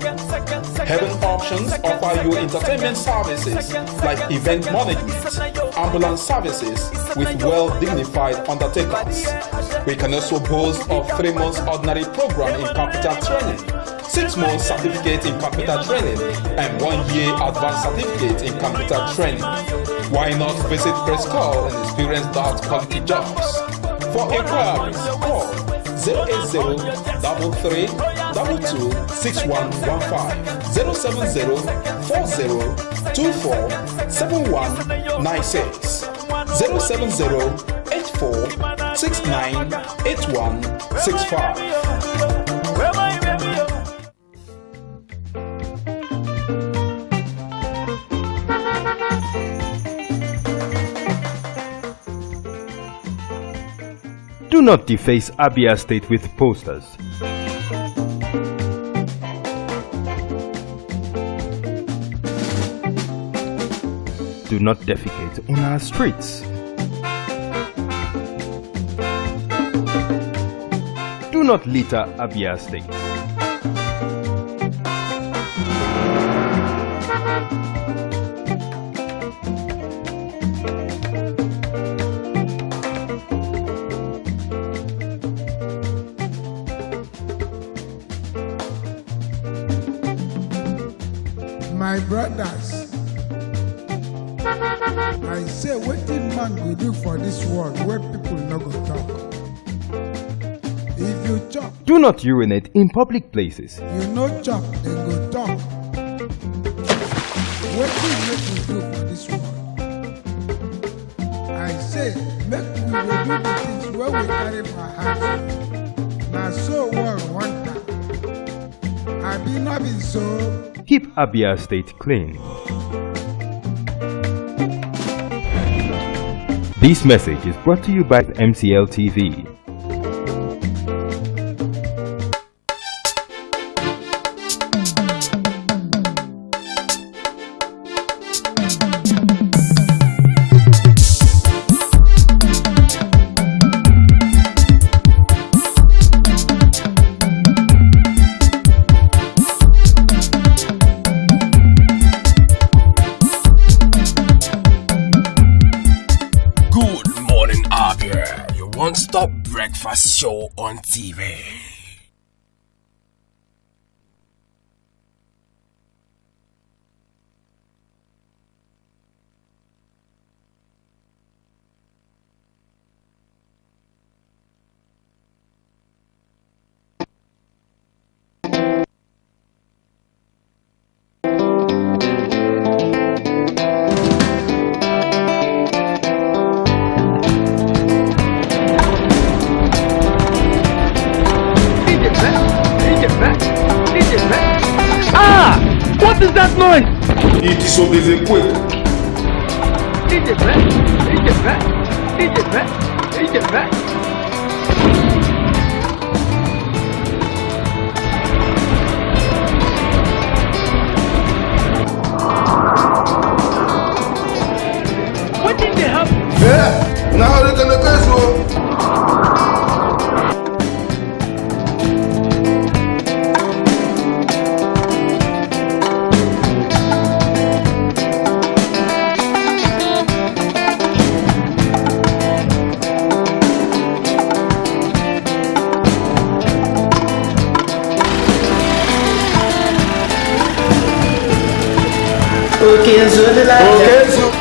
Heaven Options offer you entertainment services like event management, ambulance services with well-dignified undertakers. We can also boast of 3 months ordinary program in computer training, 6 months certificate in computer training, and 1 year advanced certificate in computer training. Why not visit Prescal and experience that quality jobs? For inquiries, call 080-33-22-6115, 070-40-24-7196, 070-84-69-8165. Do not deface Abia State with posters. Do not defecate on our streets. Do not litter Abia State. My brothers, I say wetin man go do for this world where people no go talk. If you chop, Do not urinate in public places. you no chop, dem go talk. Wetin make we do for this say make we dey do the things wey we carry for heart. Na so world want am. Abi no be so? Keep Abia State clean. This message is brought to you by MCL TV. Good morning, Abia. Your one-stop breakfast show on TV. Ah! What is that noise? It is so busy quick. What did they happen? Yeah, now look at the case. Okay, so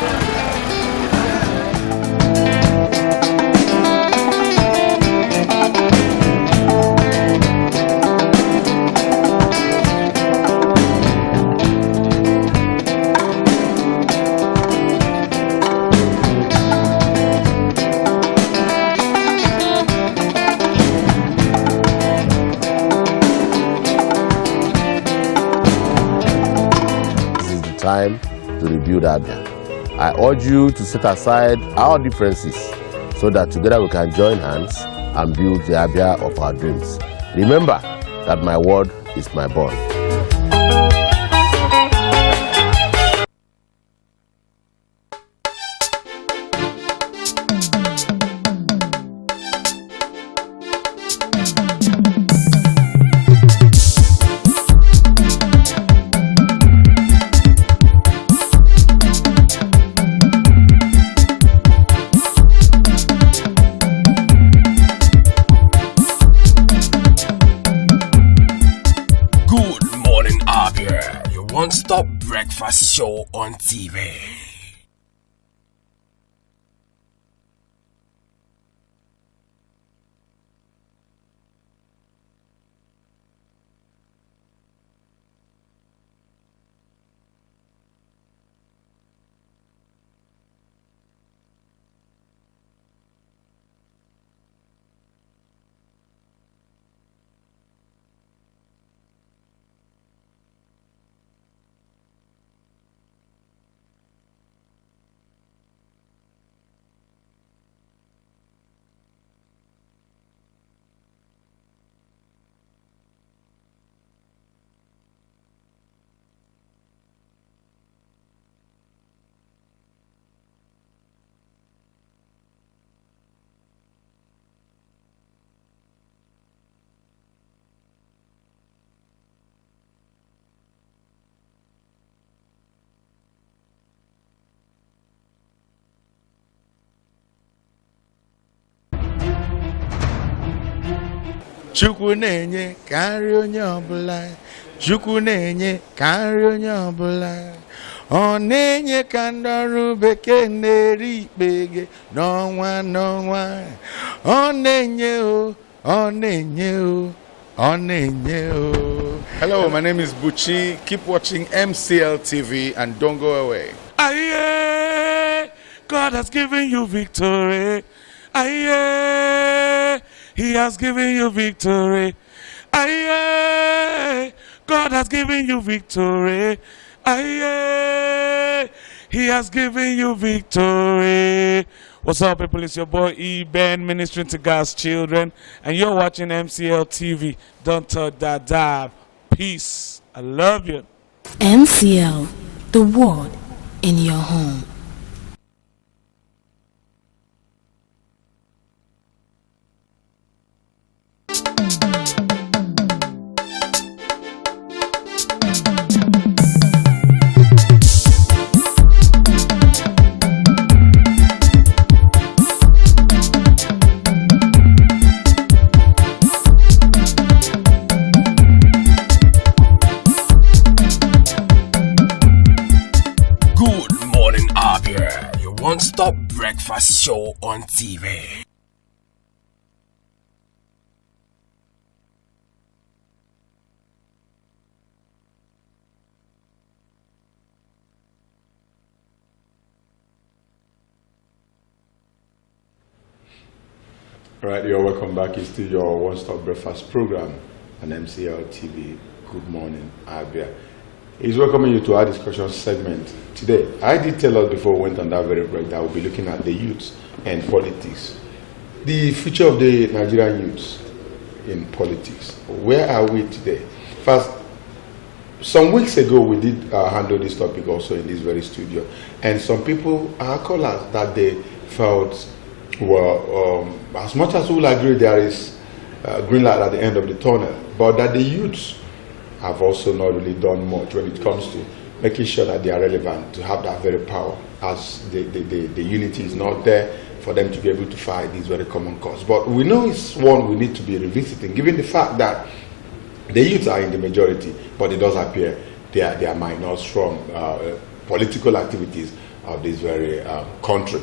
This is the time to rebuild Abia. I urge you to set aside our differences so that together we can join hands and build the Abia of our dreams. Remember that my word is my bond. Good morning, Abia. Your one-stop breakfast show on TV. Chukwu na-enye ka nri onye ọbụla. Chukwu na-enye ka nri onye ọbụla. Ọ na-enye ka ndị ọrụ bekee na-eri ikpege n'ọnwa n'ọnwa. Ọ na-enye o, ọ na-enye o, ọ na-enye o. Hello, my name is Buchi. Keep watching MCL TV and don't go away. Aye! God has given you victory. Aye, He has given you victory. Aye, God has given you victory. Aye, He has given you victory. What's up, people? It's your boy E-Ben, ministering to God's children, and you're watching MCL TV. Don't touch that dial. Peace. I love you. MCL, the word in your home. Good morning, Abia. Your one-stop breakfast show on TV. All right, you're welcome back. It's still your one-stop breakfast program on MCL TV. Good morning, Abia. He's welcoming you to our discussion segment today. I did tell us before we went on that very break that we'll be looking at the youths and politics. The future of the Nigerian youths in politics. Where are we today? First, some weeks ago we did handle this topic also in this very studio, and some people are callers that they felt, well, as much as we'll agree there is a green light at the end of the tunnel, but that the youths have also not really done much when it comes to making sure that they are relevant, to have that very power, as the unity is not there for them to be able to fight these very common cause. But we know it's one we need to be revisiting, given the fact that the youths are in the majority, but it does appear they are minors from political activities of this very country.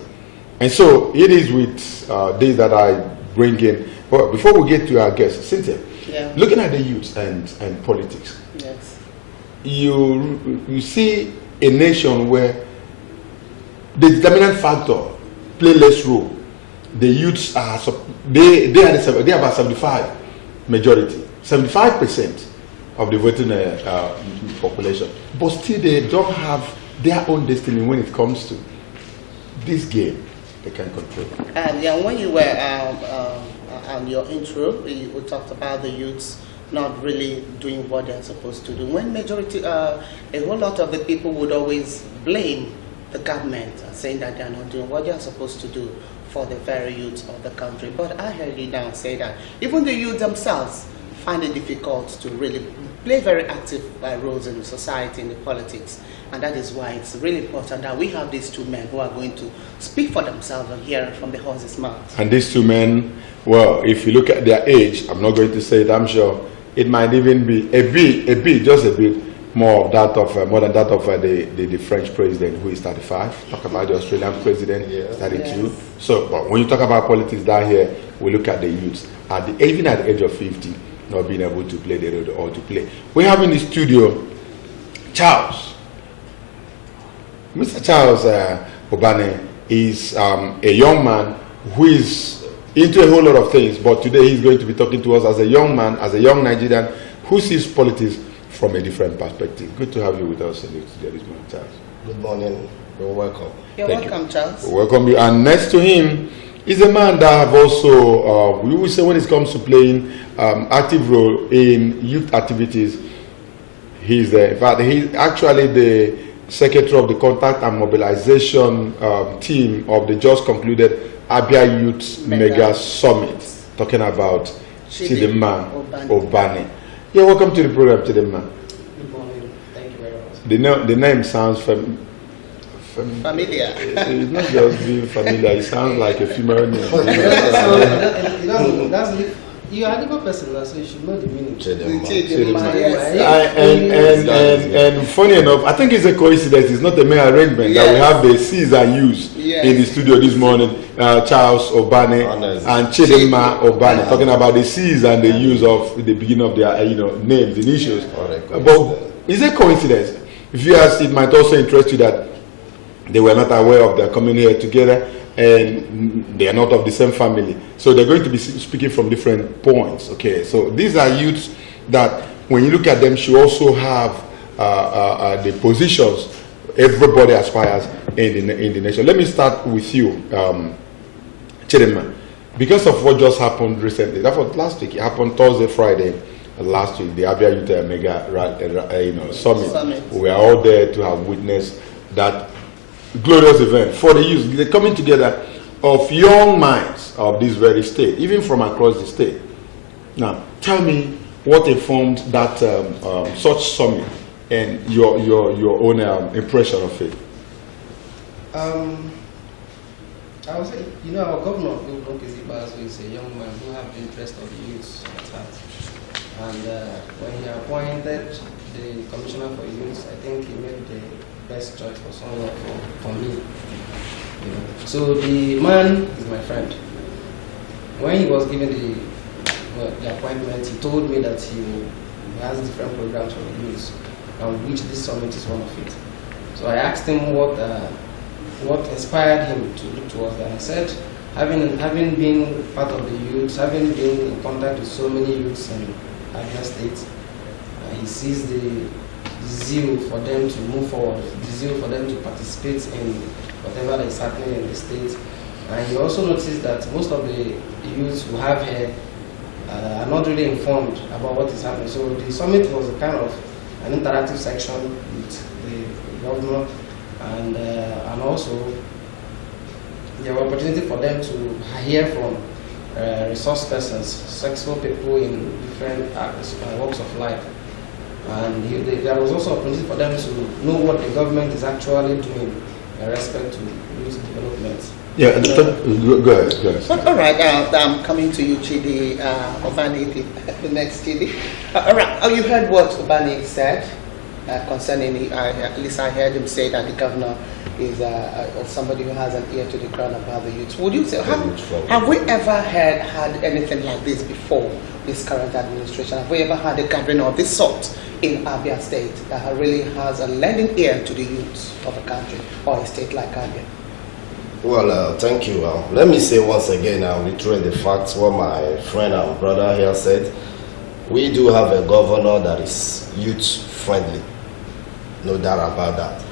And so it is with this that I bring in, well, before we get to our guest, Cynthia, looking at the youths and politics, Yes. you see a nation where the determinant factor play less role. The youths are they are about 75 majority, 75% of the voting population, but still they don't have their own destiny when it comes to this game. They can control. And yeah, when you were on your intro, we talked about the youths not really doing what they're supposed to do. When majority, a whole lot of the people would always blame the government, saying that they're not doing what they're supposed to do for the very youth of the country. But I heard you now say that even the youth themselves find it difficult to really play very active roles in the society, in the politics. And that is why it's really important that we have these two men who are going to speak for themselves and hear it from the horse's mouth. And these two men, well, if you look at their age, I'm not going to say it, I'm sure it might even be just a bit more of that of more than that of the French president, who is 35. Talk about the Australian president, 32. Yes. So, but when you talk about politics down here, we look at the youths even at the age of 50, not being able to play the role or to play. We have in the studio Charles. Mr. Charles Obane is a young man who is into a whole lot of things, but today he's going to be talking to us as a young man, as a young Nigerian who sees politics from a different perspective. Good to have you with us in the studio this morning, Charles. Good morning. You're welcome. You're welcome, Charles. Welcome you. And next to him is a man that have also, we will say when it comes to playing active role in youth activities, he's in fact, he's actually the Secretary of the Contact and Mobilization team of the just concluded Abia Youth Mega Summit, talking about Chidinma Obane. You're welcome to the program, Chidinma. Good morning. Thank you very much. The name sounds familiar. It's not just being familiar, it sounds like a female name. You're an animal person now, so you should know the meaning. And funny enough, I think it's a coincidence. It's not a mere arrangement that we have the C's and U's in the studio this morning. Charles Obane and Chidinma Obane talking about the C's and the U's of the beginning of their names, initials. But it's a coincidence. Viewers, it might also interest you that They were not aware of their coming here together, and they are not of the same family. So they're going to be speaking from different points. Okay, so these are youths that, when you look at them, should also have the positions everybody aspires in the nation. Let me start with you, Chidinma. Because of what just happened recently, that was last week. It happened Thursday, Friday last week. The Abia Youth Mega Summit. We are all there to have witnessed that glorious event for the youth. They're coming together of young minds of this very state, even from across the state. Now, tell me what informed that such summit and your own impression of it. I would say, our governor, is a young man who has the interest of the youth at heart. And when he appointed the commissioner for youth, I think he made the best choice for someone for me. So the man is my friend. When he was given the appointment, he told me that he has different programs for the youth, and which this summit is one of it. So I asked him what inspired him to look towards that. I said, having been part of the youth, having been in contact with so many youths in Abia State, he sees the zeal for them to move forward, the zeal for them to participate in whatever is happening in the state. And he also noticed that most of the youths who have here are not really informed about what is happening. So the summit was a kind of an interactive section with the governor, and also there were opportunity for them to hear from resource persons, successful people in different walks of life. And there was also opportunity for them to know what the government is actually doing in respect to youth development. Yeah, go ahead. All right, I'm coming to you, Chidi, Obani, the next Chidi. All right, you heard what Obani said concerning, at least I heard him say that the governor is somebody who has an ear to the ground about the youth. Would you say, have we ever had anything like this before this current administration? Have we ever had a gathering of this sort in Abia State that really has a lending ear to the youth of a country or a state like Abia? Well, thank you. Let me say once again, I'll reiterate the facts what my friend and brother here said. We do have a governor that is youth friendly, no doubt about that.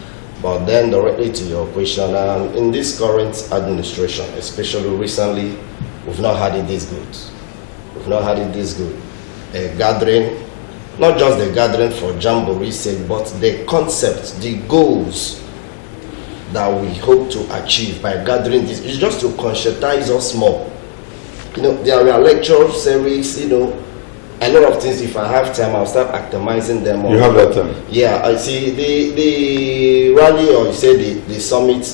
But then directly to your question, in this current administration, especially recently, we've not had it this good. We've not had it this good. A gathering, not just the gathering for jamboree's sake, but the concept, the goals that we hope to achieve by gathering this is just to conscientize us more. There are lecture series, a lot of things. If I have time, I'll start actimizing them. You have that time? Yeah, I see the rally, or you say the summit,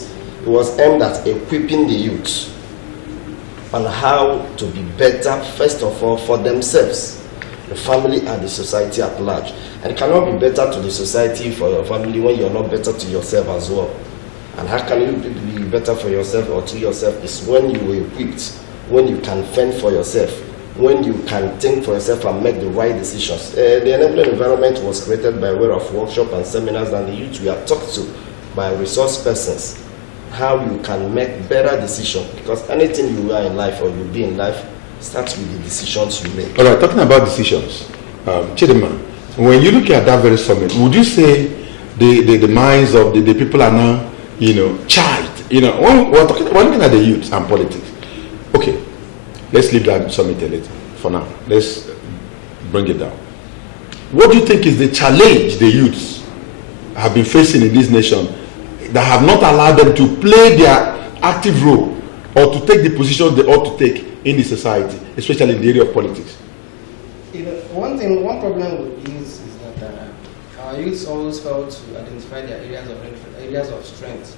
it was aimed at equipping the youth on how to be better, first of all, for themselves, the family and the society at large. And it cannot be better to the society for your family when you're not better to yourself as well. And how can you be better for yourself or to yourself is when you are equipped, when you can fend for yourself, when you can think for yourself and make the right decisions. The enabling environment was created by way of workshop and seminars, and the youth we are talked to by resource persons, how you can make better decisions, because anything you are in life or you be in life starts with the decisions you make. All right, talking about decisions, Chidinma, when you look at that very summit, would you say the minds of the people are now, charged? When we're looking at the youth and politics, okay, let's leave that summit a little for now. Let's bring it down. What do you think is the challenge the youths have been facing in this nation that have not allowed them to play their active role or to take the positions they ought to take in the society, especially in the area of politics? One problem with youth is that our youths always fail to identify their areas of strength.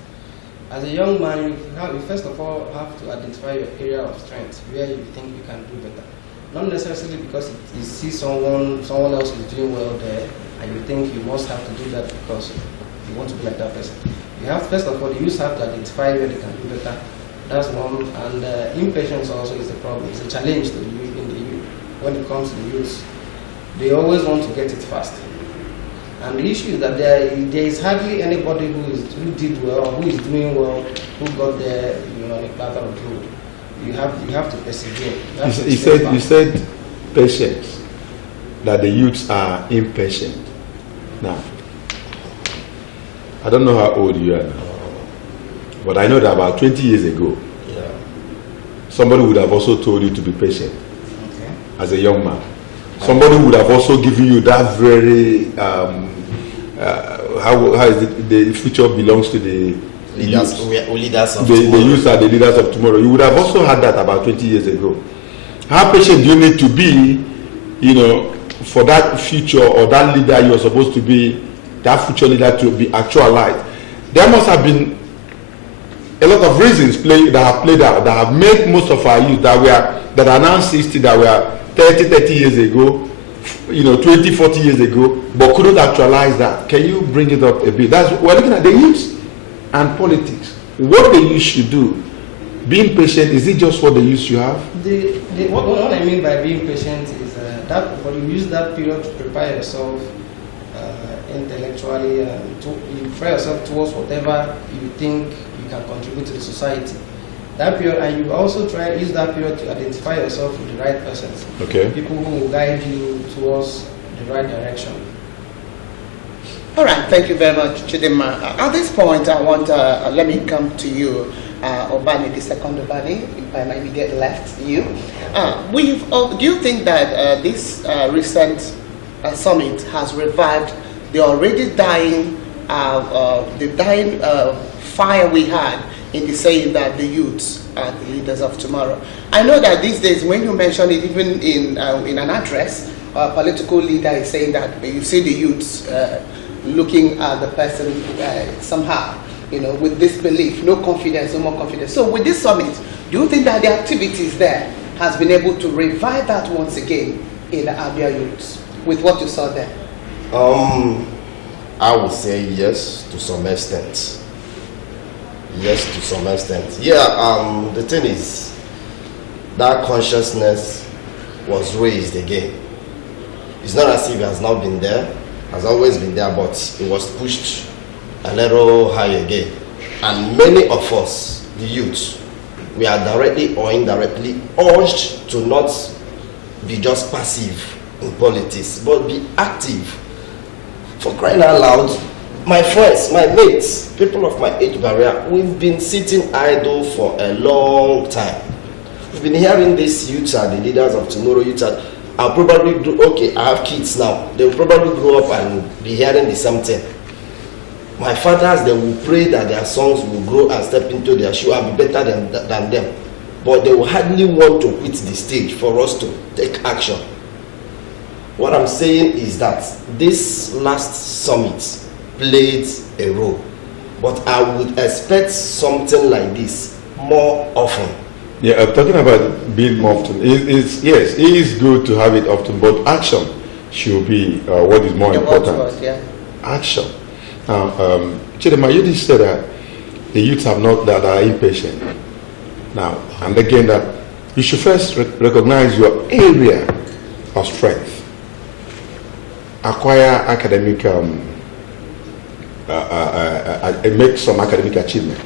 As a young man, you first of all have to identify your area of strength, where you think you can do better. Not necessarily because you see someone else is doing well there, and you think you must have to do that because you want to be like that person. You have, first of all, the youth have to identify where they can do better. That's one. And impatience also is a problem. It's a challenge to the youth, when it comes to the youth. They always want to get it fast. And the issue is that there is hardly anybody who did well, who is doing well, who got there, on a platter of gold. You have to persevere. You said patience, that the youths are impatient. Now, I don't know how old you are now, but I know that about 20 years ago, somebody would have also told you to be patient as a young man. Somebody would have also given you that very, how is it, the future belongs to the leaders, leaders of the tomorrow. youth are the leaders of tomorrow. You would have also had that about 20 years ago. How patient do you need to be, for that future or that leader you are supposed to be, that future leader to be actualized? There must have been a lot of reasons that have played out, that have made most of our youth that are now 60, that were 30 years ago, 20, 40 years ago, but couldn't actualize that. Can you bring it up a bit? We're looking at the youth and politics. What the youth should do. Being patient, is it just what the youth should have? What I mean by being patient is that when you use that period to prepare yourself intellectually and you prepare yourself towards whatever you think you can contribute to the society. That period, and you also use that period to identify yourself with the right persons. Okay. People who will guide you towards the right direction. All right, thank you very much, Chidima. At this point, I want let me come to you, Obani, the second Obani, if I might get left you. Do you think that this recent summit has revived the already dying, fire we had in the saying that the youths are the leaders of tomorrow? I know that these days, when you mention it, even in an address, a political leader is saying that you see the youths looking at the person somehow, with this belief, no confidence, no more confidence. So with this summit, do you think that the activities there has been able to revive that once again in the Abia youths with what you saw there? I would say yes to some extent. Yes, to some extent. Yeah, the thing is, that consciousness was raised again. It's not as if it has not been there, has always been there, but it was pushed a little higher again. And many of us, the youth, we are directly or indirectly urged to not be just passive in politics, but be active. For crying out loud, my friends, my mates, people of my age barrier, we've been sitting idle for a long time. We've been hearing these youths are the leaders of tomorrow. Youths are, I'll probably do, okay, I have kids now. They'll probably grow up and be hearing the same thing. My fathers, they will pray that their sons will grow and step into their shoe and be better than them. But they will hardly want to quit the stage for us to take action. What I'm saying is that this last summit played a role, but I would expect something like this more often. Yeah, talking about being more often, yes, it is good to have it often, but action should be what is more important. Action. Now, Chidema, you just said that the youths that are impatient. Now, and again, that you should first recognize your area of strength. Acquire academic, make some academic achievement.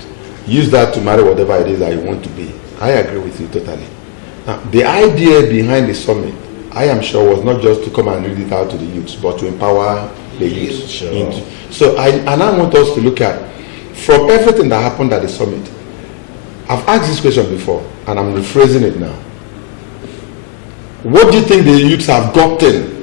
Use that to marry whatever it is that you want to be. I agree with you totally. Now, the idea behind the summit, I am sure, was not just to come and read it out to the youths, but to empower the youth. Sure. So I want us to look at, from everything that happened at the summit, I've asked this question before, and I'm rephrasing it now. What do you think the youths have gotten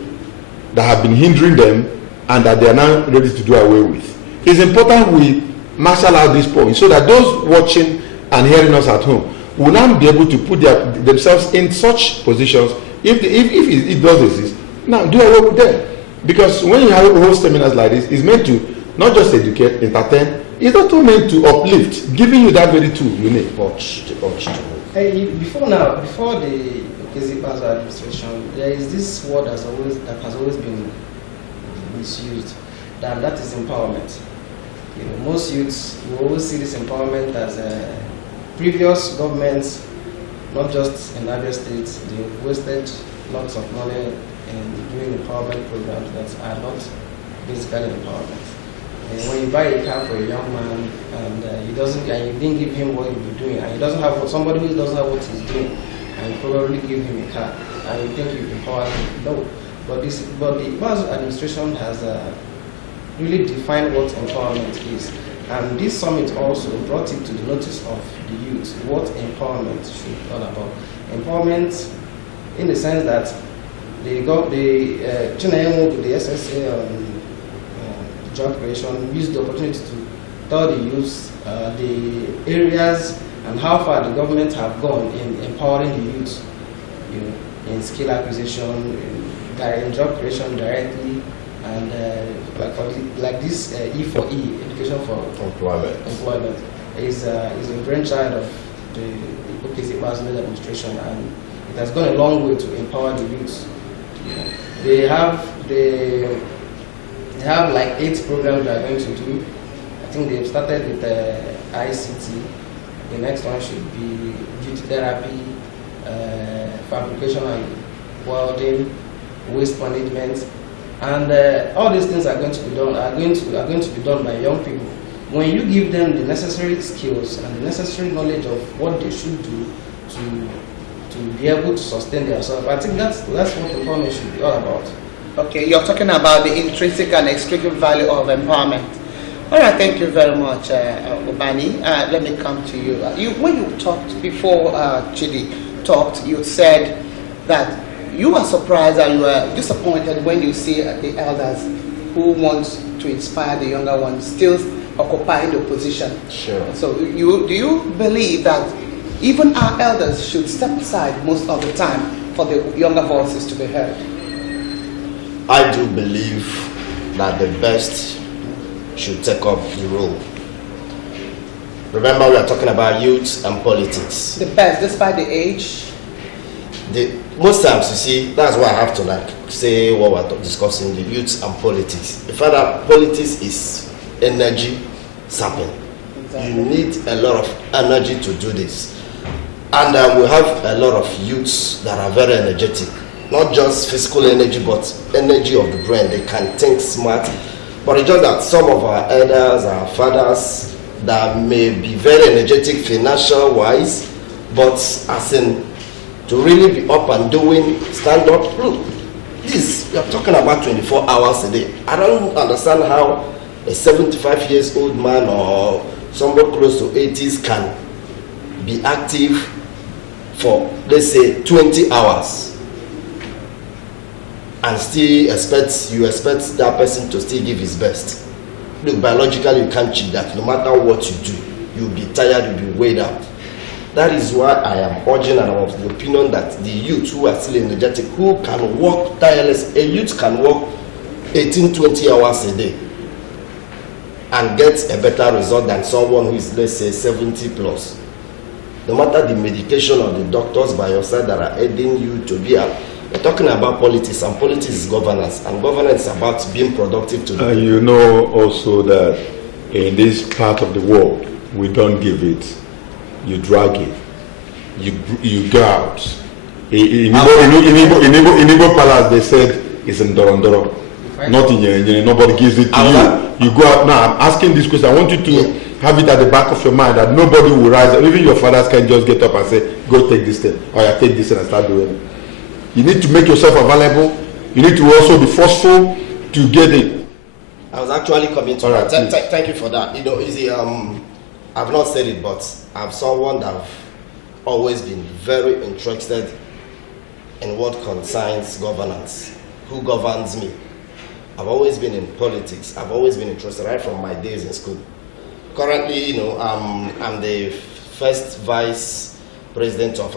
that have been hindering them and that they are now ready to do away with? It's important we marshal out this point so that those watching and hearing us at home will now be able to put themselves in such positions. If it does exist, now do away with them. Because when you have whole seminars like this, it's meant to not just educate, entertain, it's also meant to uplift, giving you that very tool you need. Hey, before the Okezipa's administration, there is this word that has always been misused, and that is empowerment. Most youths will always see this empowerment as previous governments, not just in Abia State, they wasted lots of money in doing empowerment programs that are not basically empowerment. And when you buy a car for a young man and you didn't give him what he'll be doing, and he doesn't have somebody who doesn't have what he's doing, and you probably give him a car, and you think you empower him. No, but the Ibazu administration has really defined what empowerment is, and this summit also brought it to the notice of the youth what empowerment should be all about. Empowerment, in the sense that the SSA on job creation used the opportunity to tell the youth the areas and how far the government have gone in empowering the youth, in skill acquisition, in job creation directly, and like this E4E, education for employment, is a brainchild of the OKC administration, and it has gone a long way to empower the youth. They have like 8 programs they are going to do. I think they've started with ICT. The next one should be beauty therapy, fabrication and welding, waste management, and all these things are going to be done by young people. When you give them the necessary skills and the necessary knowledge of what they should do to be able to sustain themselves, I think that's what empowerment should be all about. Okay, you're talking about the intrinsic and extrinsic value of empowerment. All right, thank you very much, Ubani. Let me come to you. When you talked before, Chidi talked, you said that you were surprised and you were disappointed when you see the elders who want to inspire the younger ones still occupying the position. Sure. So do you believe that even our elders should step aside most of the time for the younger voices to be heard? I do believe that the best should take up the role. Remember, we are talking about youth and politics. The best, despite the age? Most times, you see, that's why I have to say what we're discussing, the youth and politics. The fact that politics is energy sapping. Exactly. You need a lot of energy to do this. And we have a lot of youths that are very energetic. Not just physical energy, but energy of the brain. They can think smart. But it's just that some of our elders, our fathers, that may be very energetic financial-wise, but as in to really be up and doing, stand up. Look, this, we are talking about 24 hours a day. I don't understand how a 75-year-old man or somebody close to 80s can be active for, let's say, 20 hours. And still expect that person to still give his best. Look, biologically you can't cheat that. No matter what you do, you'll be tired, you'll be weighed out. That is why I am urging and I'm of the opinion that the youth who are still energetic, who can work tireless, a youth can work 18-20 hours a day and get a better result than someone who is, let's say, 70 plus. No matter the medication or the doctors by your side that are aiding you to be out. We're talking about politics, and politics is governance, and governance is about being productive to the You know also that in this part of the world, we don't give it, you drag it, you go out. In Igbo Palace, they said it's in Dorondoro, not in Yenye, nobody gives it to you. You go out. Now, I'm asking this question, I want you to have it at the back of your mind that nobody will rise, even your fathers can just get up and say, go take this thing, or take this thing and start doing it. You need to make yourself available. You need to also be forceful to get it. I was actually coming to that. Thank you for that. You know, I've not said it, but I'm someone that I've always been very interested in what concerns governance. Who governs me? I've always been in politics. I've always been interested right from my days in school. Currently, you know, I'm the first vice president of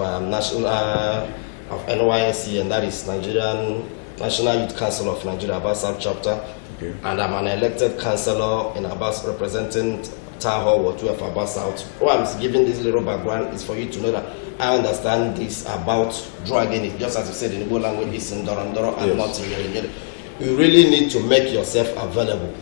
of NYSC, and that is Nigerian National Youth Council of Nigeria, Abba South Chapter. Okay. And I'm an elected councillor in Abba representing Town Hall Ward 2 of Abba South. Why I'm giving this little background is for you to know that I understand this about dragging it, just as you said in Igbo language, it's in Dorondoro and not in Yere. You really need to make yourself available.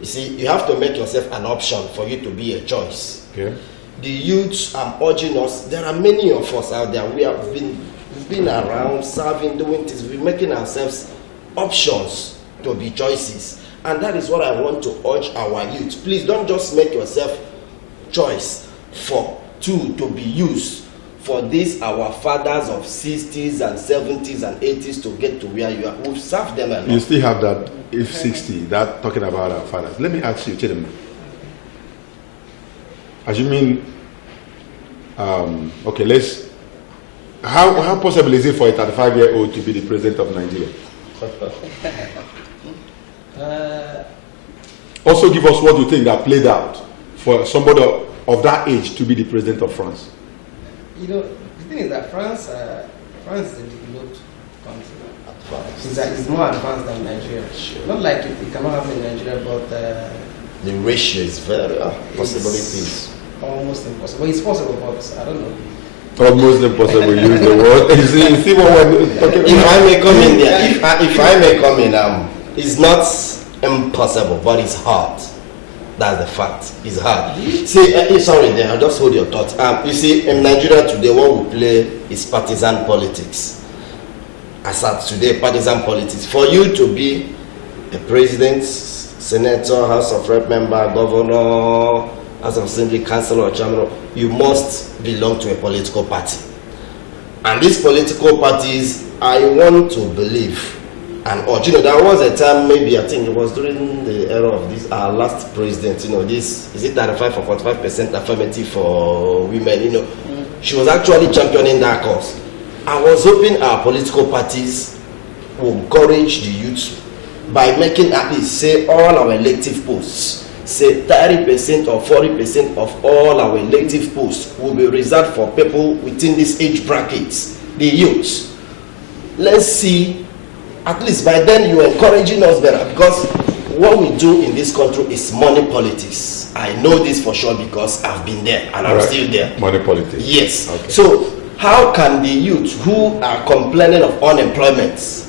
You see, you have to make yourself an option for you to be a choice. Okay. The youths, I'm urging us, there are many of us out there, we've been around, serving, doing this, we're making ourselves options to be choices. And that is what I want to urge our youth. Please don't just make yourself choice to be used for this our fathers of 60s and 70s and 80s to get to where you are. We've served them a lot. You still have that if 60, that talking about our fathers. Let me ask you, Chidem, assuming, okay, how possible is it for a 35-year-old to be the president of Nigeria? Also give us what you think that played out for somebody of that age to be the president of France. You know, the thing is that France is a developed country. It's more advanced than Nigeria. Not like it cannot happen in Nigeria, but the ratio is very possibilities. Almost impossible. It's possible, but I don't know. Almost impossible. Use the word. You see what we're talking about? If I may come in there, if I may come in, it's not impossible, but it's hard. That's the fact. It's hard. See, sorry, there. I'll just hold your thoughts. You see, in Nigeria today, what we play is partisan politics. As at today, partisan politics. For you to be a president, senator, House of Rep member, governor, House of Assembly, councillor, or chairman, you must belong to a political party. And these political parties, I want to believe. And there was a time, maybe I think it was during the era of this our last president. This is it 35 or 45% affirmative for women. She was actually championing that cause. I was hoping our political parties will encourage the youth by making at least say all our elective posts, say 30% or 40% of all our elective posts will be reserved for people within these age brackets, the youth. Let's see. At least by then you're encouraging us better, because what we do in this country is money politics. I know this for sure because I've been there and I'm still there. Money politics. Yes. Okay. So how can the youth who are complaining of unemployment,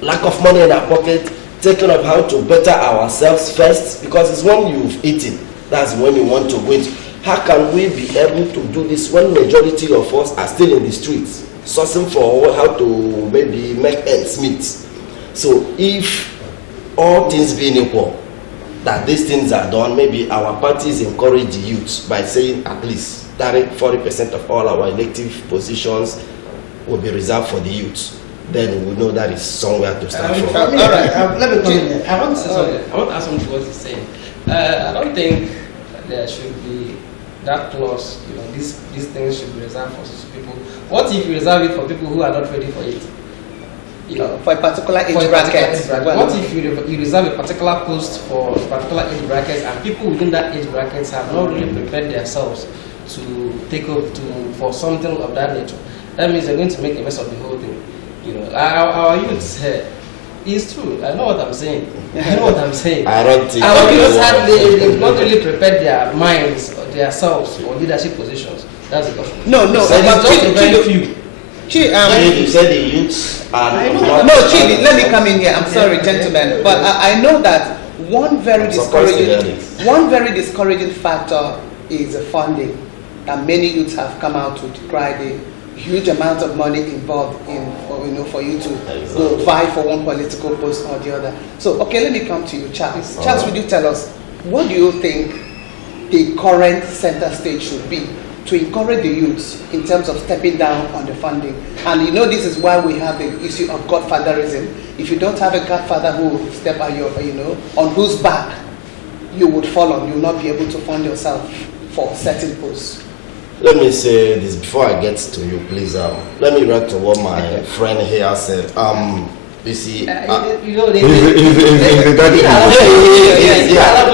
lack of money in our pocket, taking of how to better ourselves first, because it's when you've eaten, that's when you want to win. How can we be able to do this when majority of us are still in the streets, sourcing for how to maybe make ends meet? So if all things being equal, that these things are done, maybe our parties encourage the youth by saying at least 40% of all our elective positions will be reserved for the youth. Then we know that is somewhere to start from. All right, let me come in here. I want to say something. I want to ask something to what he's saying. I don't think there should be that clause. These things should be reserved for people. What if you reserve it for people who are not ready for it? For a particular age bracket. What if you reserve a particular post for a particular age bracket, and people within that age brackets have not really prepared themselves to take up for something of that nature? That means they're going to make a mess of the whole thing. Our youths here. It's true. I know what I'm saying. I don't think. Our youths they've not really prepared their minds or their selves for leadership positions. That's the question. No. But just a very few. You said the youths are Chidi, let me come in here. I'm sorry, gentlemen, but I know that one very discouraging factor is the funding, and many youths have come out to decry the huge amount of money involved in, for you to go vie for one political post or the other. So, okay, let me come to you, Charles. Charles, would you tell us, what do you think the current center stage should be to encourage the youths in terms of stepping down on the funding? And this is why we have the issue of godfatherism. If you don't have a godfather who will step out on whose back you would fall on, you will not be able to fund yourself for certain posts. Let me say this before I get to you, please. Let me react to what my friend here said. You see, they allow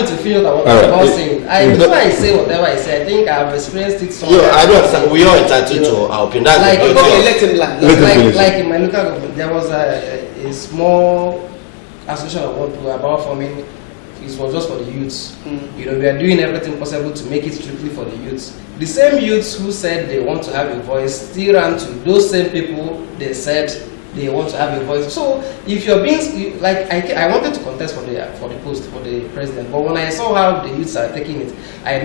me to feel that what I'm saying. Before I say whatever I say, I think I've experienced it somewhere. I don't understand. We are entitled to our opinion. Let him land. Like in my local government, there was a small association of what we were about forming. It was just for the youths. We are doing everything possible to make it strictly for the youths. The same youths who said they want to have a voice still ran to those same people. They said they want to have a voice. So if you're being I wanted to contest for the post for the president, but when I saw how the youths are taking it, I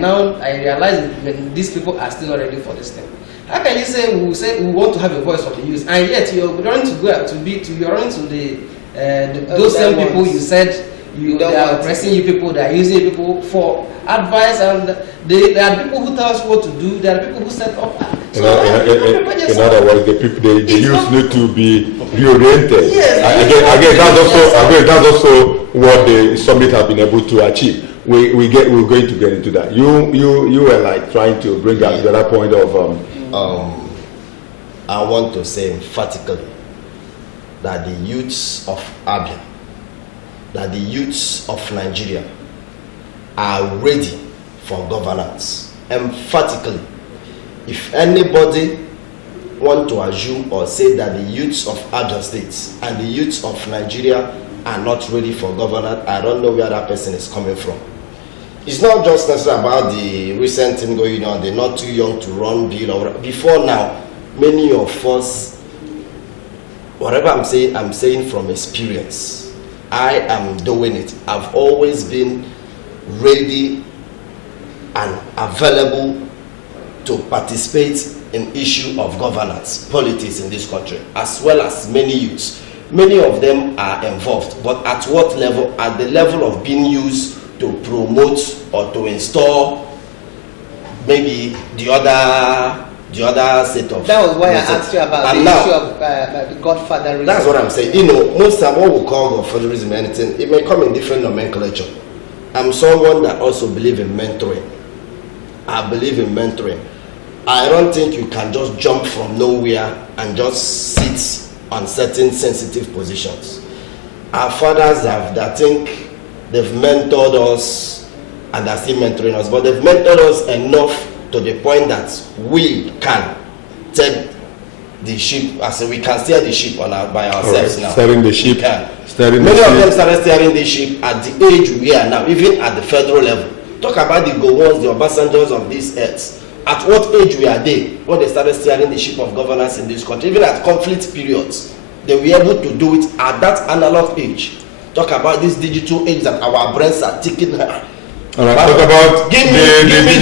realized that these people are still not ready for this thing. How can you say we want to have a voice for the youth, and yet you're going to go you're running to the Those same people you said they are oppressing you people, they are using you people for advice, and there are people who tell us what to do, there are people who set up. In other words, the youth need to be reoriented. Yes, that's also what the summit has been able to achieve. We're going to get into that. You were like trying to bring up the other point of. I want to say emphatically that the youths of Abia, that the youths of Nigeria are ready for governance. Emphatically, if anybody want to assume or say that the youths of Abia State and the youths of Nigeria are not ready for governance, I don't know where that person is coming from. It's not just necessarily about the recent thing going on, they're not too young to run bill or whatever. Before now, many of us, whatever I'm saying from experience. I am doing it. I've always been ready and available to participate in issue of governance, politics in this country, as well as many youths. Many of them are involved, but at what level? At the level of being used to promote or to install maybe the other set of. That was why I asked you about the issue of godfatherism. That's what I'm saying. You know, most of what we call godfatherism, anything, it may come in different nomenclature. I'm someone that also believe in mentoring. I believe in mentoring. I don't think you can just jump from nowhere and just sit on certain sensitive positions. Our fathers have, I think, they've mentored us and they're still mentoring us, but they've mentored us enough to the point that we can take the ship, as we can steer the ship by ourselves now. Steering the ship. Many of them started steering the ship at the age we are now, even at the federal level. Talk about the Gowons, the Obasanjos of this earth. At what age we are they when they started steering the ship of governance in this country? Even at conflict periods, they were able to do it at that analog age. Talk about this digital age that our brains are ticking. All right, talk about give me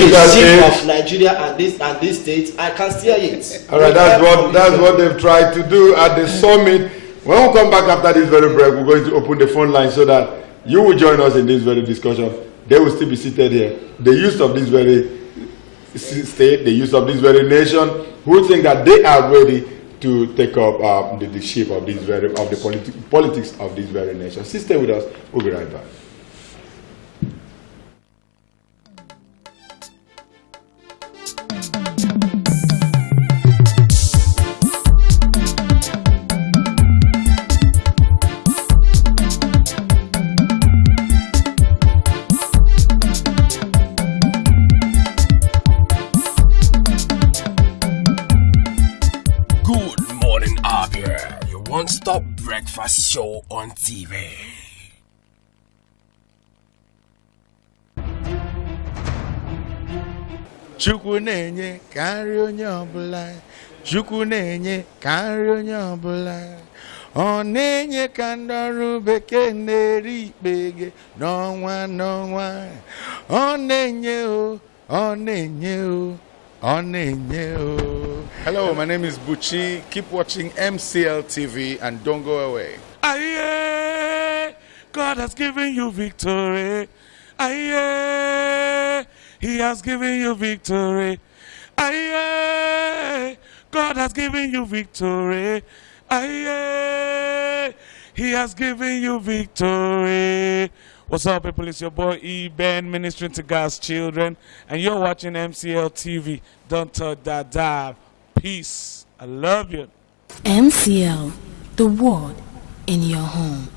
the ship of Nigeria and this state, I can steer it. All right, that's what they've tried to do at the summit. When we come back after this very break, we're going to open the phone line so that you will join us in this very discussion. They will still be seated here. The youth of this very state, the youth of this very nation, who think that they are ready to take up the ship of this very politics of this very nation. Stay with us. We'll be right back. Good morning, Abia, your one-stop breakfast show on TV. Chukwu na-enye ka nri onye ọbụla. Chukwu na-enye ka nri onye ọbụla. Ọ na-enye ka ndị ọrụ bekee na-eri ikpege n'ọnwa n'ọnwa. Ọ na-enye o, ọ na-enye o, ọ na-enye o. Hello, my name is Buchi. Keep watching MCL TV and don't go away. Aye, God has given you victory. Aye, He has given you victory. Aye, God has given you victory. Aye, He has given you victory. What's up, people? It's your boy E-Ben, ministering to God's children, and you're watching MCL TV. Don't touch that dial. Peace. I love you. MCL, the word in your home.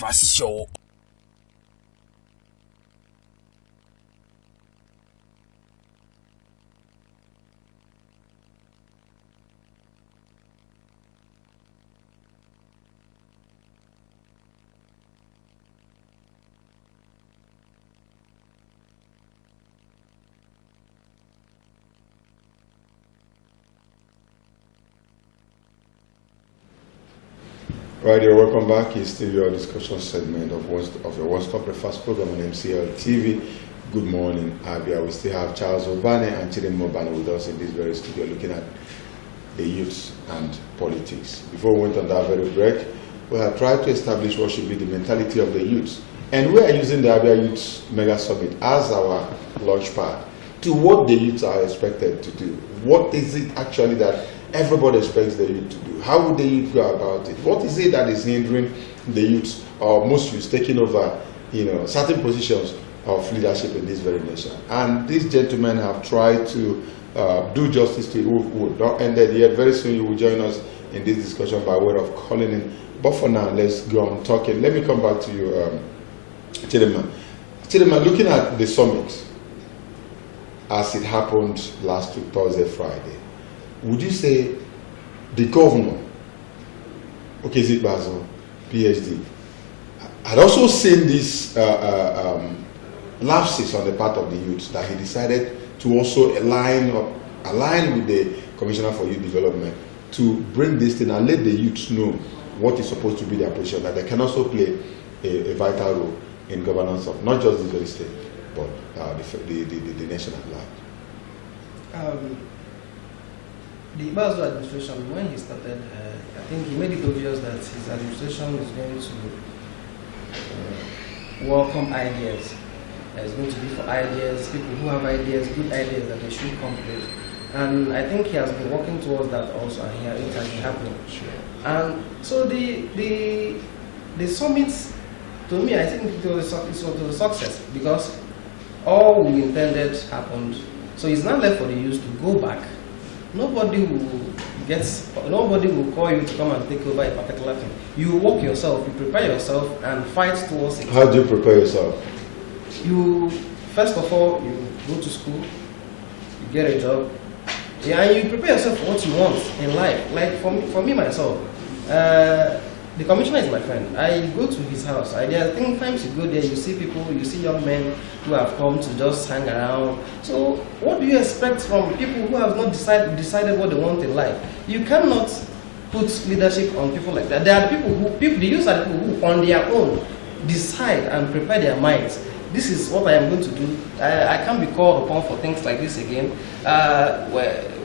breakfast show. Right, you're welcome back. It's still your discussion segment of your one-stop breakfast program on MCL TV. Good morning, Abia. We still have Charles Obane and Chidinma Obane with us in this very studio looking at the youth and politics. Before we went on that very break, we have tried to establish what should be the mentality of the youth. And we are using the Abia Youth Mega Summit as our launch pad to what the youths are expected to do. What is it actually that everybody expects the youth to do? How would the youth go about it? What is it that is hindering the youth or most youths taking over, certain positions of leadership in this very nation? And these gentlemen have tried to do justice to it. We would not end it yet. Very soon you will join us in this discussion by way of calling in. But for now, let's go on talking. Let me come back to you, Chidinma. Chidinma, looking at the summit as it happened last week, Thursday, Friday, would you say the governor, Okezie Bazo, PhD, had also seen these lapses on the part of the youth that he decided to also align with the Commissioner for Youth Development to bring this thing and let the youths know what is supposed to be their position, that they can also play a vital role in governance of not just this very state, but the nation at large? The Bazo administration, when he started, I think he made it obvious that his administration is going to welcome ideas. It's going to be for ideas, people who have ideas, good ideas that they should come with. And I think he has been working towards that also, and it has been happening. Sure. And so the summit, to me, I think it was a success because all we intended happened. So it's not left for the youth to go back. Nobody will call you to come and take over a particular thing. You work yourself, you prepare yourself and fight towards it. How do you prepare yourself? You, first of all, you go to school, you get a job, and you prepare yourself for what you want in life. Like for me myself, the commissioner is my friend. I go to his house. I think times you go there, you see people, you see young men who have come to just hang around. So what do you expect from people who have not decided what they want in life? You cannot put leadership on people like that. There are the youth are the people who on their own decide and prepare their minds. This is what I am going to do. I can't be called upon for things like this again.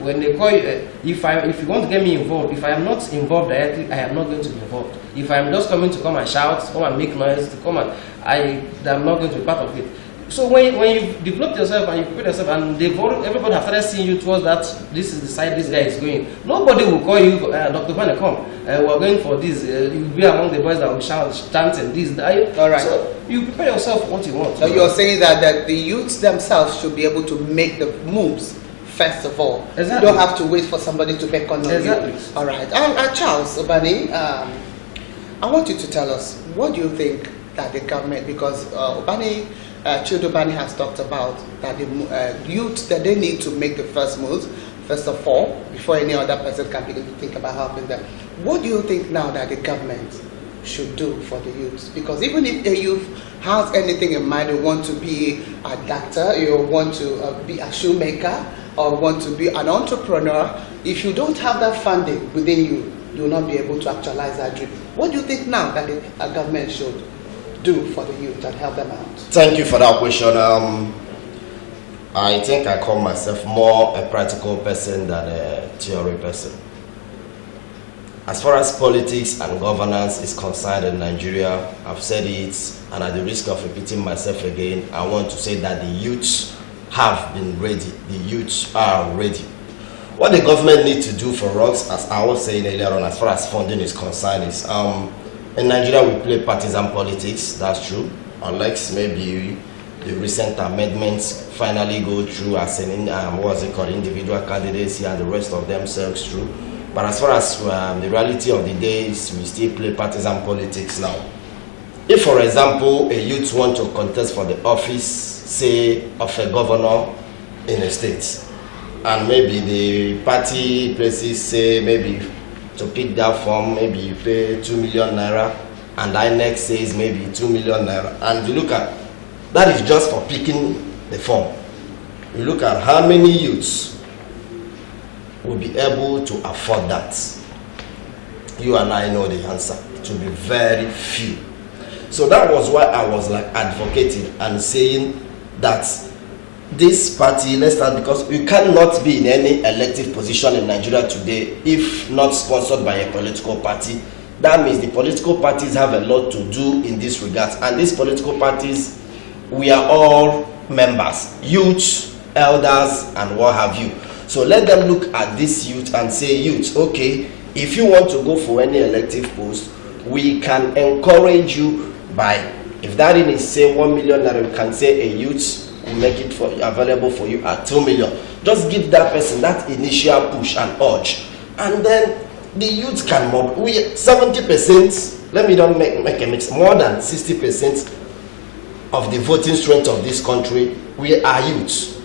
When they call you, if you want to get me involved, if I am not involved directly, I am not going to be involved. If I am just coming to come and shout, come and make noise, to come and I'm not going to be part of it. So when you develop yourself and you prepare yourself, and everybody has started seeing you towards that, this is the side this guy is going. Nobody will call you, Dr. Vane, come. We're going for this. You'll be among the boys that will shout, chanting this. All right. So you prepare yourself for what you want. So you're saying that the youths themselves should be able to make the moves first of all. Exactly. You don't have to wait for somebody to beckon on Exactly. you. All right. Charles Obane, I want you to tell us, what do you think that the government, because Chidinma Obane has talked about that the youth, that they need to make the first moves, first of all, before any other person can begin to think about helping them. What do you think now that the government should do for the youth? Because even if a youth has anything in mind, you want to be a doctor, you want to be a shoemaker, or want to be an entrepreneur, if you don't have that funding within you, you will not be able to actualize that dream. What do you think now that the government should do for the youth and help them out? Thank you for that question. I think I call myself more a practical person than a theory person. As far as politics and governance is concerned in Nigeria, I've said it, and at the risk of repeating myself again, I want to say that the youths have been ready. The youths are ready. What the government needs to do for us, as I was saying earlier on, as far as funding is concerned, is in Nigeria we play partisan politics, that's true, unless maybe the recent amendments finally go through as an individual candidacy and the rest of them sells through. But as far as the reality of the day is, we still play partisan politics now. If, for example, a youth want to contest for the office, say, of a governor in a state, and maybe the party places say maybe to pick that form, maybe you pay 2 million naira, and INEC says maybe 2 million naira, and you look at, that is just for picking the form. You look at how many youths will be able to afford that. You and I know the answer. It will be very few. So that was why I was like advocating and saying that this party, let's start, because you cannot be in any elective position in Nigeria today if not sponsored by a political party. That means the political parties have a lot to do in this regard, and these political parties, we are all members, youth, elders, and what have you. So let them look at this youth and say, youth, okay, if you want to go for any elective post, we can encourage you by, if that is say 1 million, we can say a youth will make it for available for you at 2 million. Just give that person that initial push and urge, and then the youth can mob. We 70%. Let me not make a mix. More than 60% of the voting strength of this country, we are youth,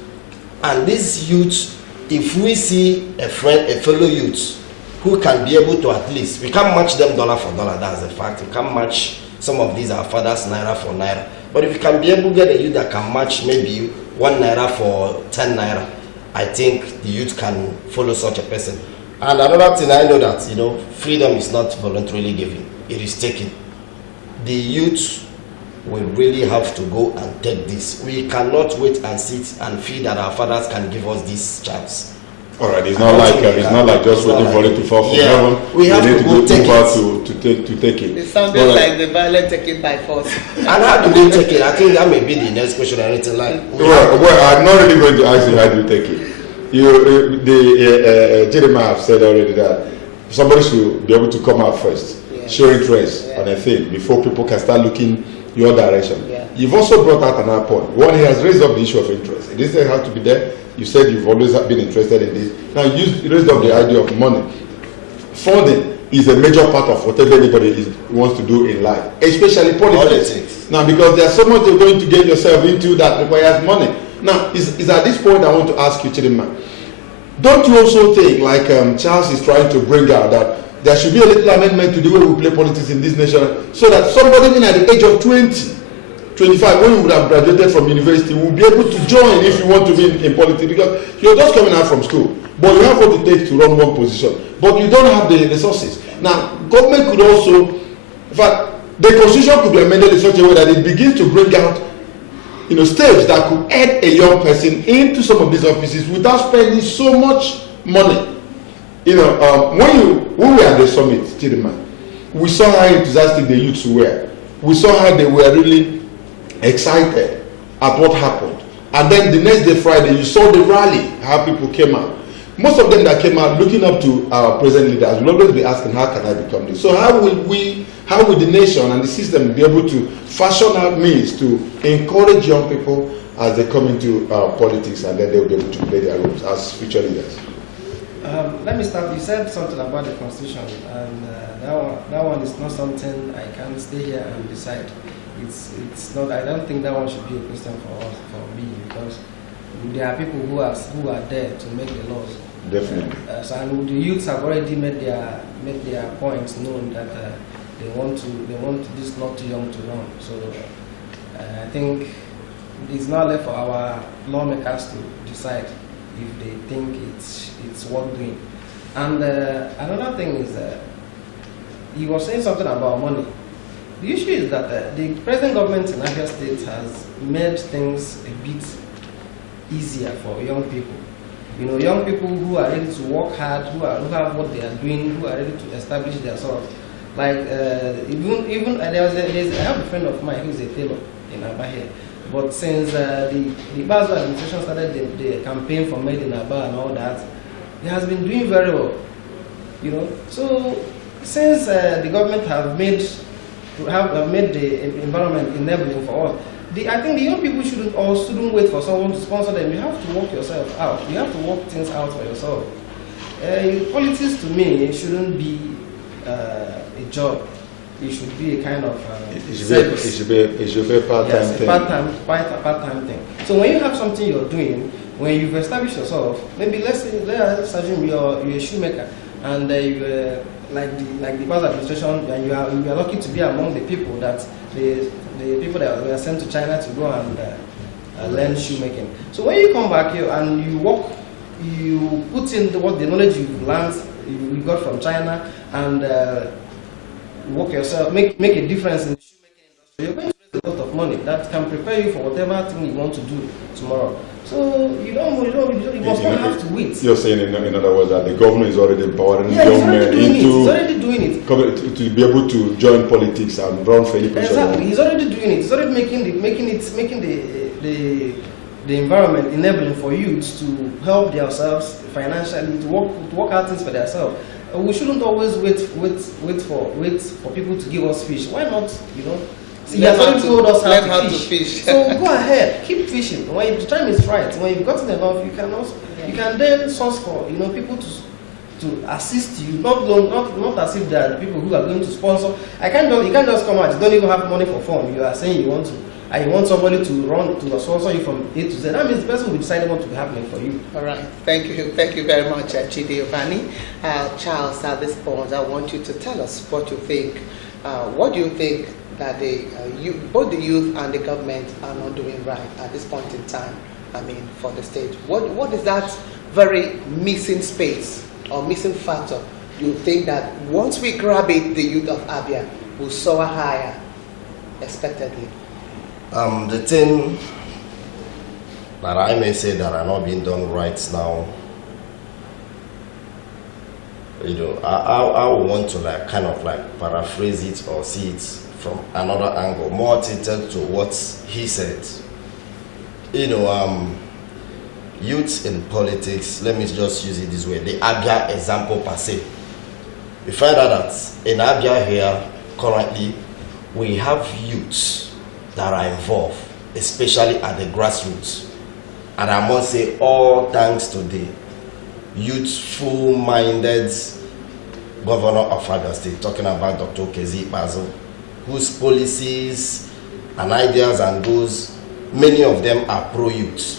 and these youth, if we see a fellow youth who can be able to, at least, we can't match them dollar for dollar. That's a fact. We can't match some of these our fathers naira for naira. But if you can be able to get a youth that can match maybe 1 naira for 10 naira, I think the youth can follow such a person. And another thing I know that, you know, freedom is not voluntarily given, it is taken. The youth will really have to go and take this. We cannot wait and sit and feel that our fathers can give us this chance. All right, it's not like just waiting for it to fall from heaven. We have to go take to take it. It sounded like the violent taken by force. And how do they take it? I think that may be the next question or anything like. Well, I'm not really going to ask you how do you take it. Jeremiah have said already that somebody should be able to come out first, show interest on a thing before people can start looking your direction. You've also brought out another point. One, he has raised up the issue of interest. It doesn't have to be there. You said you've always been interested in this. Now you raised up the idea of money. Funding is a major part of whatever anybody wants to do in life, especially politics. Now, because there's so much you're going to get yourself into that requires money. Now, is at this point I want to ask you, Chidinma, don't you also think, like Charles is trying to bring out, that there should be a little amendment to the way we play politics in this nation, so that somebody even at the age of 20, 25, when you would have graduated from university, will be able to join if you want to be in politics, because you're just coming out from school, but you have what it takes to run one position, but you don't have the resources. Now, government could also, in fact, the constitution could be amended in such a way that it begins to bring out, you know, steps that could add a young person into some of these offices without spending so much money. You know, when we were at the summit, Chidinma, we saw how enthusiastic the youths were. We saw how they were really excited at what happened. And then the next day, Friday, you saw the rally, how people came out. Most of them that came out looking up to our present leaders will always be asking, how can I become this? So how will the nation and the system be able to fashion out means to encourage young people as they come into politics, and then they'll be able to play their roles as future leaders? Let me start. You said something about the constitution, and that one is not something I can stay here and decide. It's not. I don't think that one should be a question for us, for me, because there are people who are there to make the laws. Definitely. So and the youths have already made their points known that they want this not too young to run. So I think it's not left for our lawmakers to decide if they think it's worth doing. And another thing is he was saying something about money. The issue is that the present government in Abia State has made things a bit easier for young people. You know, young people who are ready to work hard, who have what they are doing, who are ready to establish themselves. Like even I have a friend of mine who's a tailor in Abia, but since the Bazo administration started the campaign for Made in Abia and all that, he has been doing very well. You know, so since the government have made the environment enabling for all, I think the young people shouldn't wait for someone to sponsor them. You have to work yourself out. You have to work things out for yourself. Politics, to me, shouldn't be a job. it should be a kind of it service. should be a part-time Yes, thing. a part-time thing. So when you have something you're doing, when you've established yourself, maybe let's assume you're a shoemaker, and you like the past administration, and you are lucky to be among the people that the people that were sent to China to go and learn shoemaking. So when you come back here and you work, you put in the knowledge you've learned, you got from China, and work yourself, make a difference in the shoemaking industry. You're going to raise a lot of money that can prepare you for whatever thing you want to do tomorrow. So you must not have to wait. You're saying in other words that the government is already empowering Yeah, young men he's already doing it. to be able to join politics and run for any position. Exactly, he's already doing it. He's already making the environment enabling for youths to help themselves financially, to work out things for themselves. We shouldn't always wait for people to give us fish. Why not? See, he has already told us how to fish. So go ahead, keep fishing. When the time is right, when you've gotten enough, you can then source for people to assist you. Not as if they are the people who are going to sponsor. You can't just come out. You don't even have money for fun. You are saying you want to. And you want somebody to sponsor you from A to Z. That means the person will decide what will be happening for you. All right. Thank you very much, Chidi Ovani. Charles, at this point, I want you to tell us what you think. What do you think that both the youth and the government are not doing right at this point in time? I mean, for the state. What is that very missing space or missing factor? You think that once we grab it, the youth of Abia will soar higher, expectedly? The thing that I may say that are not being done right now, I would want to kind of paraphrase it or see it from another angle, more tilted to what he said. Youth in politics, let me just use it this way, the Abia example per se. We find out that in Abia here, currently, we have youths that are involved, especially at the grassroots. And I must say, all thanks to the youthful-minded governor of Abia State, talking about Dr. Okezi Ikpeazu, whose policies and ideas and goals, many of them are pro-youth.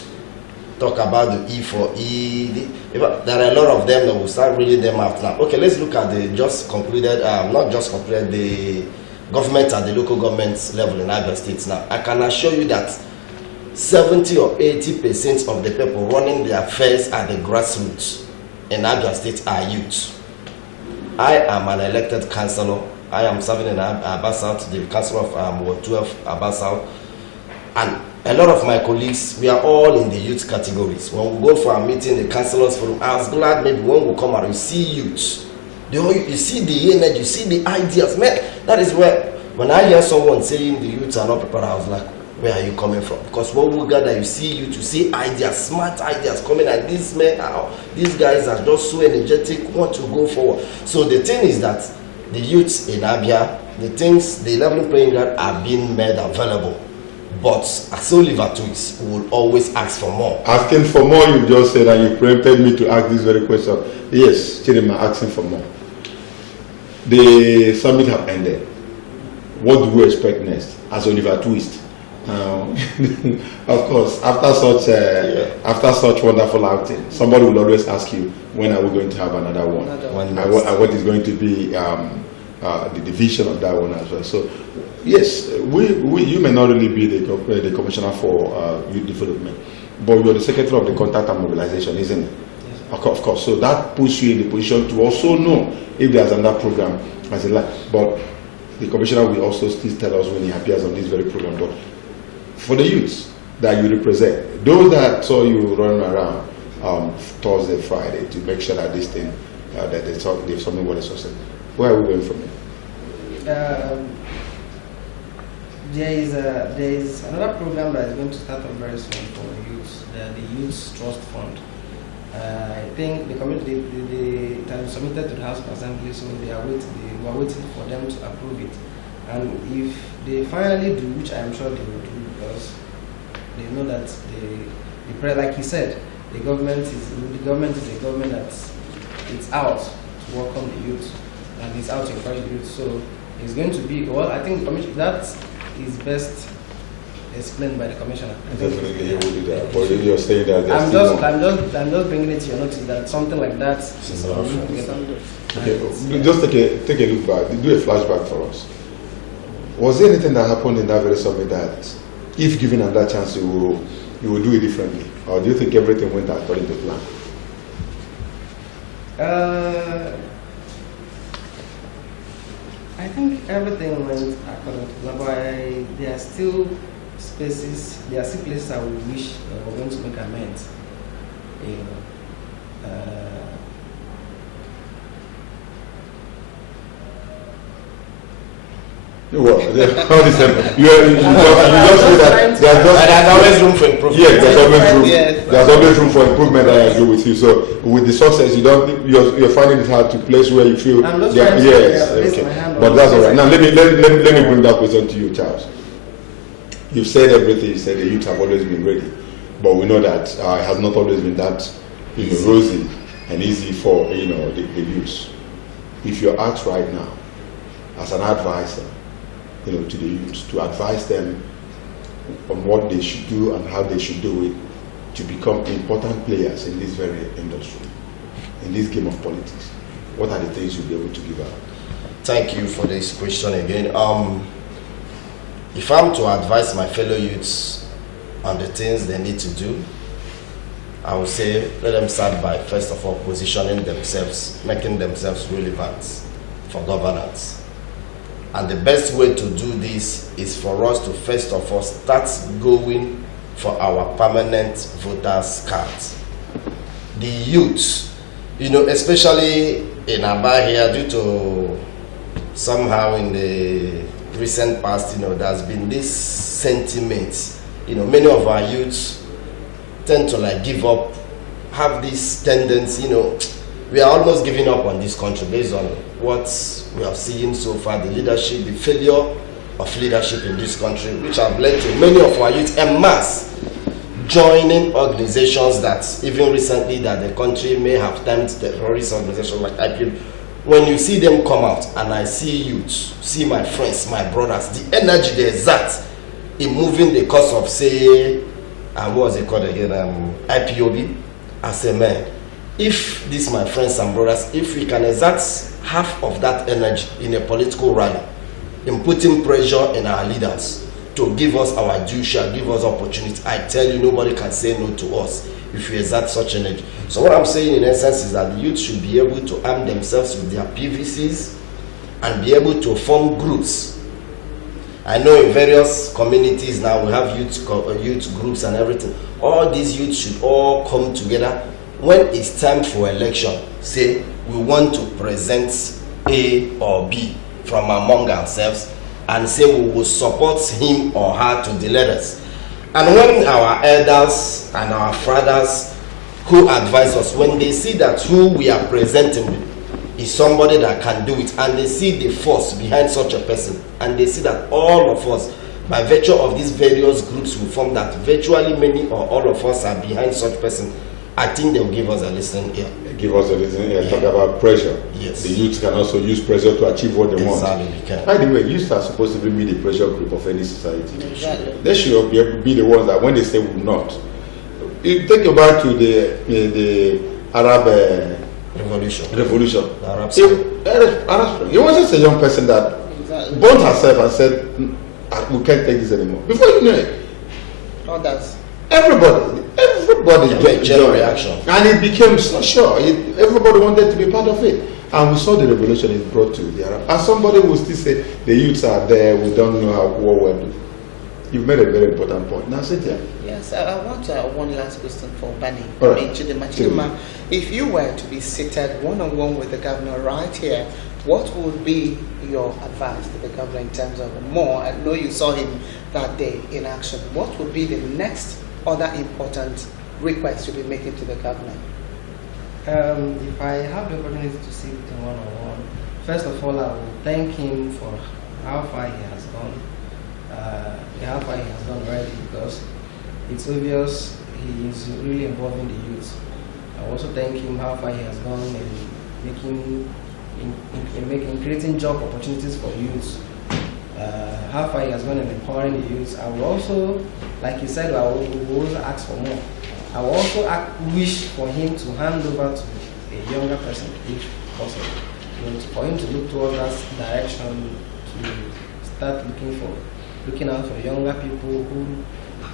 Talk about the E4E. There are a lot of them that will start reading them out now. Okay, let's look at the the government at the local government level in Abia State now. I can assure you that 70 or 80% of the people running their affairs at the grassroots in Abia State are youth. I am an elected councillor. I am serving in Abia South, the councillor of Ward 12, Abia South. And a lot of my colleagues, we are all in the youth categories. When we go for a meeting, the councillors forum, I was glad maybe when we come out, you see youth. You see the energy, you see the ideas. Man, that is where, when I hear someone saying the youths are not prepared, I was like, where are you coming from? Because when we gather, you see youth, you see ideas, smart ideas coming, and these guys are just so energetic, want to go forward. So the thing is that the youths in Abia, the level playing ground are being made available. But as Oliver tweets, we will always ask for more. Asking for more, you just said, and you preempted me to ask this very question. Yes, Chidima, asking for more. The summit have ended. What do we expect next as Oliver twist? Of course, after such wonderful outing, somebody will always ask you, when are we going to have another one? And what is going to be the division of that one as well? So, yes, you may not really be the commissioner for youth development, but you're the secretary of the contact and mobilization, isn't it? Yes. Of course. So that puts you in the position to also know if there's another program as a line. But the commissioner will also still tell us when he appears on this very program. But for the youths that you represent, those that saw you running around Thursday, Friday to make sure that this thing, that there's something what is success. Where are we going from here? There is another program that is going to start up very soon for the youth, the Youth Trust Fund. I think the committee it has submitted to the House of Assembly, so we are waiting for them to approve it. And if they finally do, which I am sure they will do, because they know that like he said, the government is a government that it's out to work on the youth and it's out to encourage the youth. So It's going to be, well, I think the commission, that is best explained by the commissioner. Definitely, he will do that. But you're saying that I'm just bringing it to your notice that something like that is okay. Just take a look back. Do a flashback for us. Was there anything that happened in that very summit that, if given another chance, you will do it differently, or do you think everything went according to plan? I think everything went according to plan, but there are still spaces, there are still places I would wish we're going to make amends. You know, Well, all this you just say that there's always room for improvement. Yes, there's always room for improvement. I agree with you. So with the success, you're finding it hard to place where you feel. Yes, okay. But that's all right. Now let me bring that question to you, Charles. You've said everything. You said the youth have always been ready, but we know that it has not always been that rosy and easy for the youth. If you're asked right now, as an advisor, to the youth, to advise them on what they should do and how they should do it to become important players in this very industry, in this game of politics, what are the things you'll be able to give out? Thank you for this question again. If I'm to advise my fellow youths on the things they need to do, I would say let them start by, first of all, positioning themselves, making themselves relevant for governance. And the best way to do this is for us to first of all start going for our permanent voters cards. The youth, especially in Abia here, due to somehow in the recent past, there's been this sentiment. Many of our youths tend to give up, have this tendency, we are almost giving up on this country based on what we have seen so far, the leadership, the failure of leadership in this country, which have led to many of our youth en masse joining organizations that even recently that the country may have termed terrorist organizations like IPO. When you see them come out and I see youth, see my friends, my brothers, the energy they exert in moving the cause of, say, what was it called again, IPOB, I say, man, if these my friends and brothers, if we can exert half of that energy in a political rally, in putting pressure in our leaders to give us our due share, give us opportunity, I tell you, nobody can say no to us if we exert such energy. So what I'm saying in essence is that the youth should be able to arm themselves with their PVCs and be able to form groups. I know in various communities now we have youth groups and everything. All these youths should all come together when it's time for election. Say we want to present A or B from among ourselves and say we will support him or her to the letters. And when our elders and our fathers who advise us, when they see that who we are presenting is somebody that can do it, and they see the force behind such a person, and they see that all of us, by virtue of these various groups we form, that virtually many or all of us are behind such person, I think they'll give us a listening ear. Give us a listening ear. Talk about pressure. Yes. The youth can also use pressure to achieve what they want. Exactly. By the way, youth are supposed to be the pressure group of any society. Exactly. They should be the ones that when they say will not. You take you back to the Arab Revolution. The Arab Spring. It was just a young person that burnt herself and said, we can't take this anymore. Before you know it, others. Everybody general reaction, and it became sure. Everybody wanted to be part of it, and we saw the revolution it brought to the Arab. And somebody will still say the youths are there. We don't know what we're doing. You've made a very important point. Now, Cynthia. Yes, I want one last question for Bani. All right. Chidima, if you were to be seated one-on-one with the governor right here, what would be your advice to the governor in terms of more? I know you saw him that day in action. What would be the next other important request you'll be making to the governor? If I have the opportunity to see with him one-on-one, first of all, I will thank him for how far he has gone. Already, because it's obvious he is really involving the youth. I also thank him how far he has gone in making in creating job opportunities for youths. How far he has gone in empowering the youths. I will also, like you said, I will also ask for more. I will also wish for him to hand over to a younger person, if possible. For him to look towards that direction, to start looking out for younger people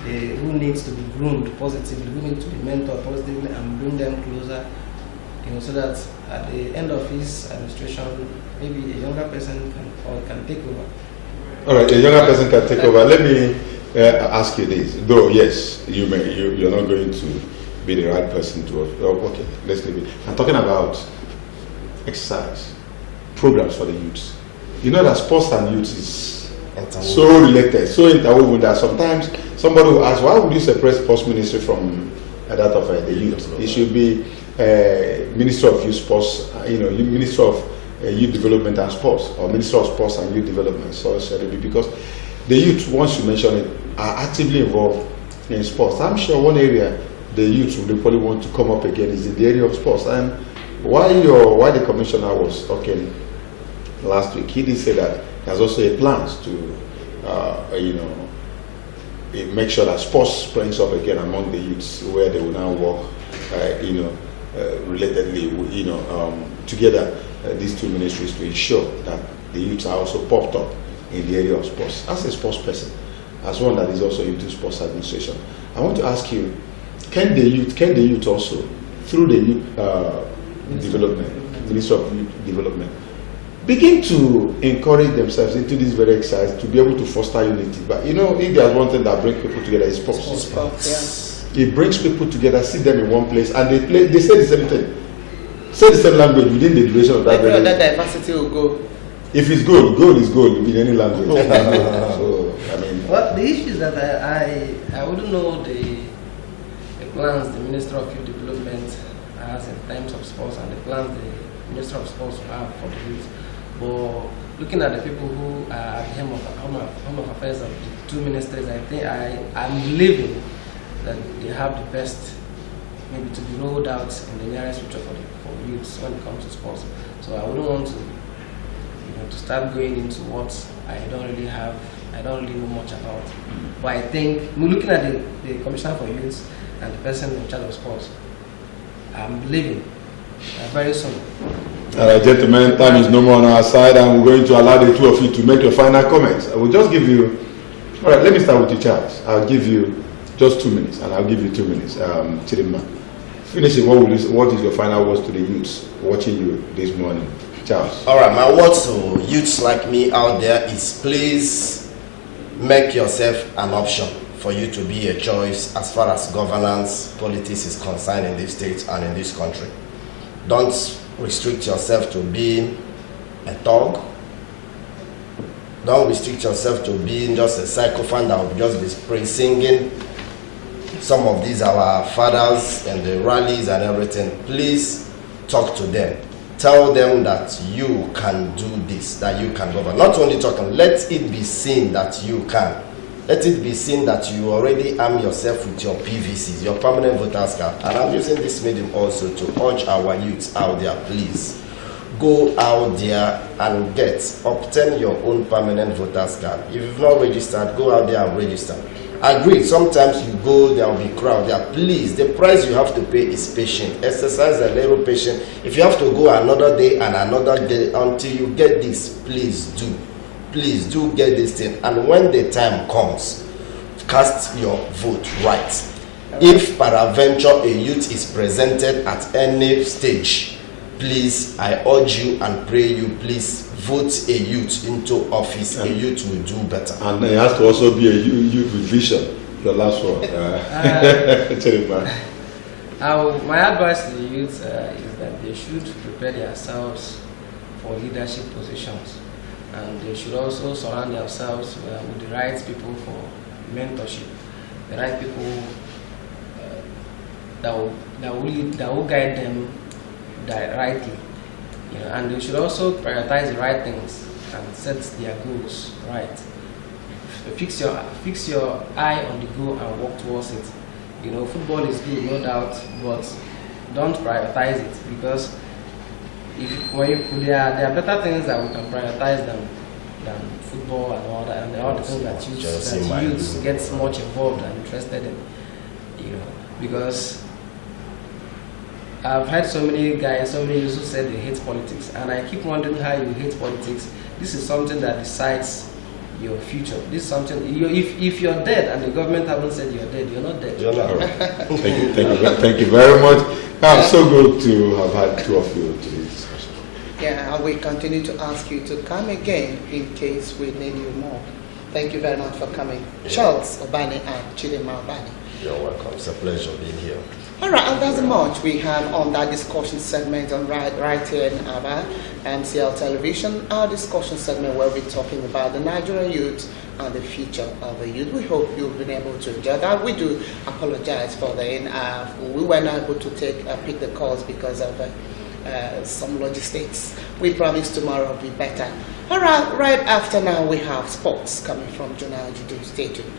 who needs to be groomed positively, who need to be mentored positively, and bring them closer. So that at the end of his administration, maybe a younger person can take over. All right, a younger person can take over. Let me ask you this. Though yes, you're not going to be the right person to. Okay, let's leave it. I'm talking about exercise programs for the youths. You know that sports and youth is so related, so interwoven that sometimes somebody will ask, why would you separate sports ministry from that of the youth? It should be Minister of Youth Sports, Minister of Youth Development and Sports, or Minister of Sports and Youth Development. So shall it be, because the youth, once you mention it, are actively involved in sports. I'm sure one area the youth will probably want to come up again is in the area of sports. And while the commissioner was talking last week, he did say that there's also a plans to, make sure that sports springs up again among the youths, where they will now work, relatedly, together, these two ministries, to ensure that the youths are also popped up in the area of sports. As a sports person, as one that is also into sports administration, I want to ask you, can the youth also, through the youth development, Minister of Youth Development, begin to encourage themselves into this very exercise to be able to foster unity? But if there's one thing that brings people together, is sports. It brings people together, see them in one place, and they say the same thing, say the same language within the duration of that. That diversity will go. If it's goal is goal in any language. So well, the issue is that I wouldn't know the plans the Minister of Youth Development has in terms of sports, and the plans the Minister of Sports will have for the youth. But looking at the people who are at the home of affairs of the two ministries, I think I'm believing that they have the best, maybe to be rolled out in the nearest future for youths when it comes to sports. So I wouldn't want to start going into what I don't really know much about. But I think, looking at the Commissioner for Youth and the person in charge of sports, I'm believing very soon. All right, gentlemen, time is no more on our side, and we're going to allow the two of you to make your final comments. I will just give you, all right, let me start with you, Charles. I'll give you just 2 minutes, and I'll give you 2 minutes. Chidima, finishing, what is your final words to the youths watching you this morning? Charles. All right, my words to youths like me out there is, please make yourself an option for you to be a choice as far as governance, politics is concerned in this state and in this country. Don't restrict yourself to being a thug. Don't restrict yourself to being just a sycophant that will just be singing some of these our fathers and the rallies and everything. Please talk to them. Tell them that you can do this, that you can govern. Not only talking, let it be seen that you can. Let it be seen that you already arm yourself with your PVCs, your permanent voters card. And I'm using this medium also to urge our youths out there, please. Go out there and obtain your own permanent voters card. If you've not registered, go out there and register. Agree, sometimes you go, there will be crowd there. Please, the price you have to pay is patience. Exercise a little patience. If you have to go another day and another day until you get this, please do. Please do get this thing. And when the time comes, cast your vote right. If peradventure a youth is presented at any stage, please, I urge you and pray you, please vote a youth into office. A youth will do better. And it has to also be a youth with vision. Your last one. My advice to the youth is that they should prepare themselves for leadership positions. And they should also surround themselves with the right people for mentorship, the right people that will guide them rightly. And they should also prioritize the right things and set their goals right. Fix your eye on the goal and work towards it. Football is good, no doubt, but don't prioritize it, because there are better things that we can prioritize than football and all that, and all the things that youths get much involved and interested in, because I've heard so many guys, so many youths who said they hate politics, and I keep wondering how you hate politics. This is something that decides your future. This is something, if you're dead and the government haven't said you're dead, you're not dead. You're not. Thank you very much. I'm so good to have had two of you today. Yeah, I will continue to ask you to come again in case we need you more. Thank you very much for coming. Yeah. Charles Obani and Chidima Obani. You're welcome. It's a pleasure being here. All right, and that's much we have on that discussion segment on right here in Abia, MCL Television. Our discussion segment where we're talking about the Nigerian youth and the future of the youth. We hope you've been able to enjoy that. We do apologize for that. We were not able to pick the calls because of some logistics. We promise tomorrow will be better. All right after now we have sports coming from Jonah Judu. Stay tuned.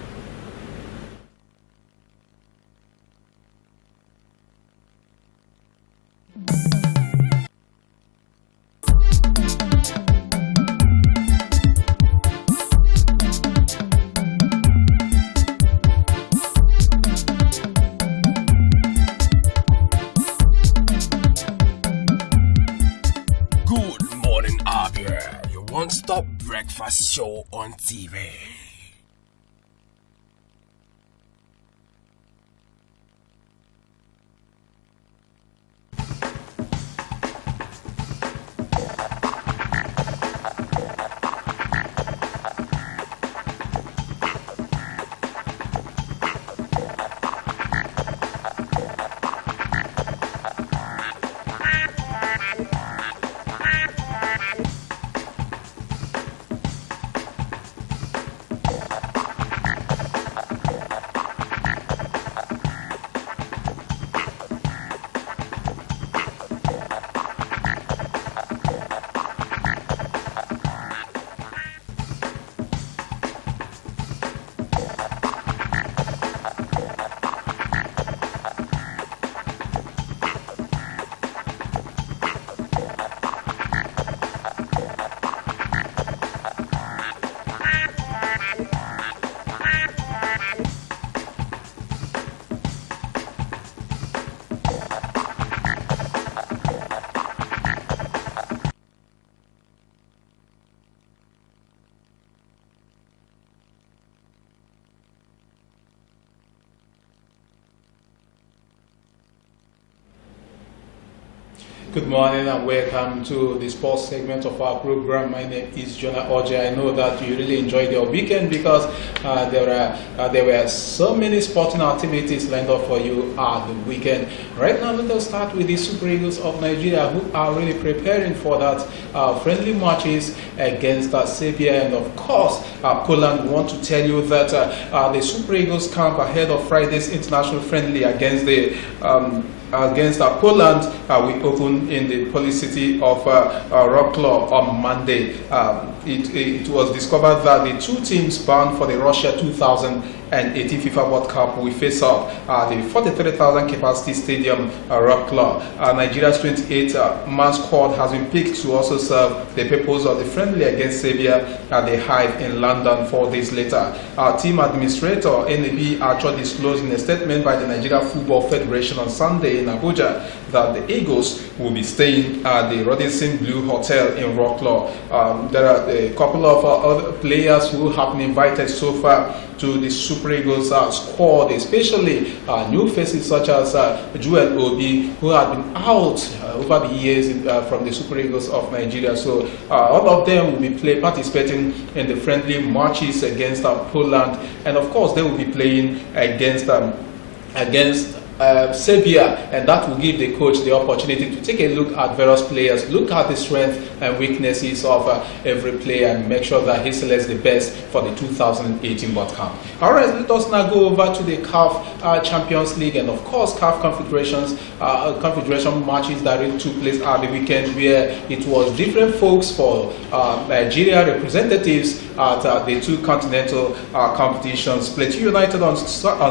Good morning, Abia, your one-stop breakfast show on TV. Good morning and welcome to the sports segment of our program. My name is Jonah Oje. I know that you really enjoyed your weekend because there were so many sporting activities lined up for you at the weekend. Right now, let us start with the Super Eagles of Nigeria, who are really preparing for that friendly matches against Abia, and of course, Poland. We want to tell you that the Super Eagles camp ahead of Friday's international friendly against Poland we opened in the police city of Wrocław on Monday. It was discovered that the two teams bound for the Russia 2018 FIFA World Cup will face off at the 43,000 capacity stadium Wrocław. Nigeria's 28-man squad has been picked to also serve the purpose of the friendly against Abia at the Hive in London 4 days later. Our team administrator NAB actually disclosed in a statement by the Nigeria Football Federation on Sunday in Abuja that the Eagles will be staying at the Rodinson Blue Hotel in Wrocław. There are a couple of other players who have been invited so far to the Super Eagles squad, especially new faces such as Joel Obi, who had been out over the years from the Super Eagles of Nigeria. So all of them will be participating in the friendly matches against Poland, and of course they will be playing against Abia, and that will give the coach the opportunity to take a look at various players, look at the strengths and weaknesses of every player, and make sure that he selects the best for the 2018 World Cup. All right, let us now go over to the CAF Champions League, and of course CAF confederation matches that really took place at the weekend, where it was different folks for Nigeria representatives at the two continental competitions. Plateau United on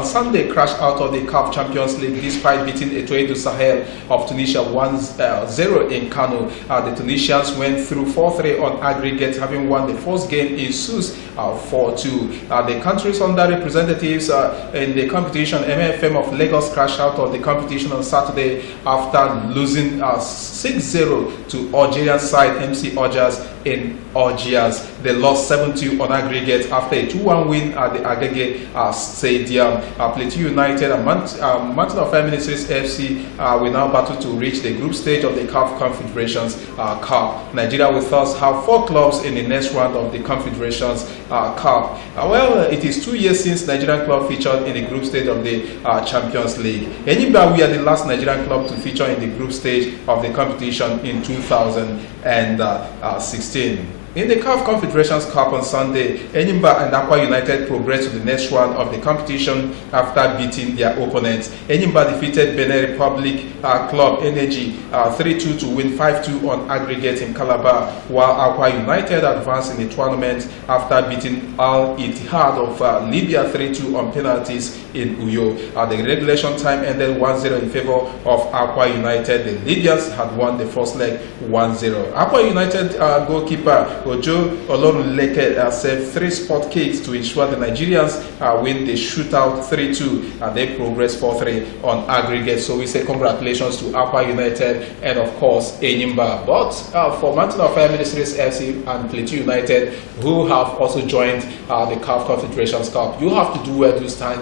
Sunday crashed out of the CAF Champions League despite beating Etoile du Sahel of Tunisia 1-0 in Kano. The Tunisians went through 4-3 on aggregate, having won the first game in Sousse 4-2. The country's underrepresentatives in the competition, MFM of Lagos, crashed out of the competition on Saturday after losing 6-0 to Algerian side MC Algiers in Algiers. They lost 7-2 on aggregate after a 2-1 win at the Agege Stadium. Plateau United and Mountain of Fire Ministries FC will now battle to reach the group stage of the CAF Confederations Cup. Nigeria will thus have 4 clubs in the next round of the Confederations Cup. Well, it is 2 years since Nigerian club featured in the group stage of the Champions League. Enyimba, we are the last Nigerian club to feature in the group stage of the competition in 2016. In the CAF Confederations Cup on Sunday, Enyimba and Akwa United progressed to the next round of the competition after beating their opponents. Enyimba defeated Benin Republic club Energy 3-2 to win 5-2 on aggregate in Calabar, while Akwa United advanced in the tournament after beating Al Ittihad of Libya 3-2 on penalties in Uyo. The regulation time ended 1-0 in favor of Akwa United. The Libyans had won the first leg 1-0. Akwa United goalkeeper Ojo Olorunleke saved 3 spot kicks to ensure the Nigerians win the shootout 3-2, and they progressed 4-3 on aggregate. So we say congratulations to Akwa United and of course Enyimba. But for Mountain of Fire Ministries FC and Plateau United, who have also joined the CAF Confederations Cup, you have to do well this time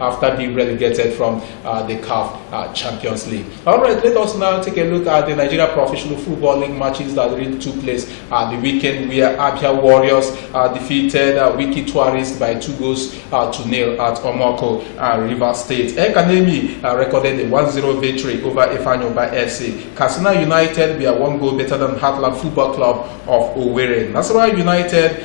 after being relegated from the CAF Champions League. Alright, let us now take a look at the Nigeria Professional Football League matches that really took place at the weekend, where Abia Warriors defeated Wiki Tourists by 2-0 at Omoko River State. Ekanemi recorded a 1-0 victory over Ifanyoba FC. Katsina United were 1 goal better than Heartland Football Club of Owerri. Nasarawa United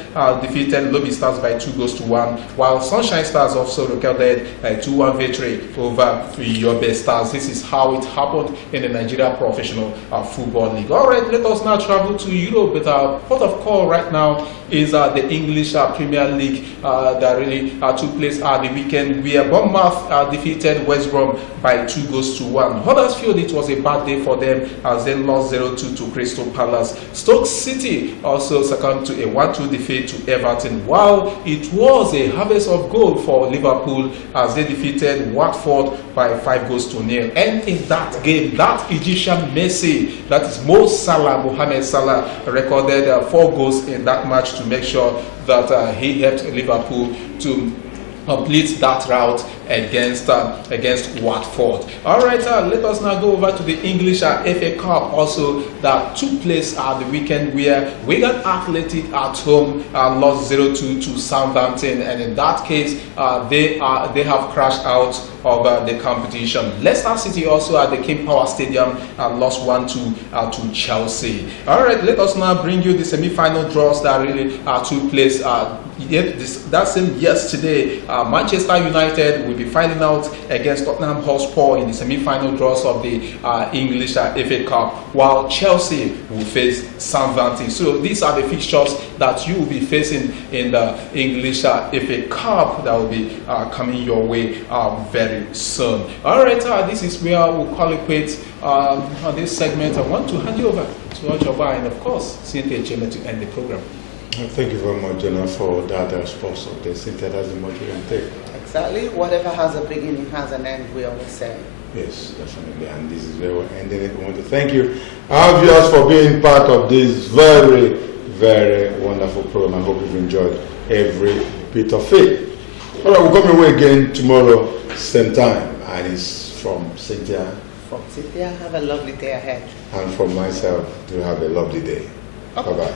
defeated Lobby Stars by 2-1, while Sunshine Stars also recorded a 2-1 victory over Yobe Stars. This is how it happened in the Nigeria Professional Football League. Alright, let us now travel to Europe, but port of call right now is the English Premier League that really took place at the weekend, where Bournemouth defeated West Brom by 2-1. Huddersfield, it was a bad day for them as they lost 0-2 to Crystal Palace. Stoke City also succumbed to a 1-2 defeat to Everton, while it was a harvest of goal for Liverpool as they defeated Watford by 5-0. And in that game, that Egyptian Messi, that is Mohamed Salah, recorded 4 goals in that match to make sure that he helped Liverpool to complete that route against Watford. Alright, let us now go over to the English FA Cup also that took place at the weekend, where Wigan Athletic at home lost 0-2 to Southampton, and in that case they have crashed out of the competition. Leicester City also at the King Power Stadium lost 1-2 to Chelsea. Alright, let us now bring you the semi-final draws that really took place that same yesterday. Manchester United will be fighting out against Tottenham Hotspur in the semi-final draws of the English FA Cup, while Chelsea will face Southampton. So these are the fixtures that you will be facing in the English FA Cup that will be coming your way very soon. Alright, this is where we'll call it quits on this segment. I want to hand you over to Ojoba and of course Cynthia Jema to end the program. Thank you very much, Jonah, for that response of the Cynthia. That's the much we can take. Exactly. Whatever has a beginning has an end, we always say. Yes, definitely. And this is where we're ending it. We want to thank you, our viewers, for being part of this very, very wonderful program. I hope you've enjoyed every bit of it. All right, we'll come away again tomorrow, same time. And it's from Cynthia. From Cynthia, have a lovely day ahead. And from myself, to have a lovely day. Okay. Bye-bye.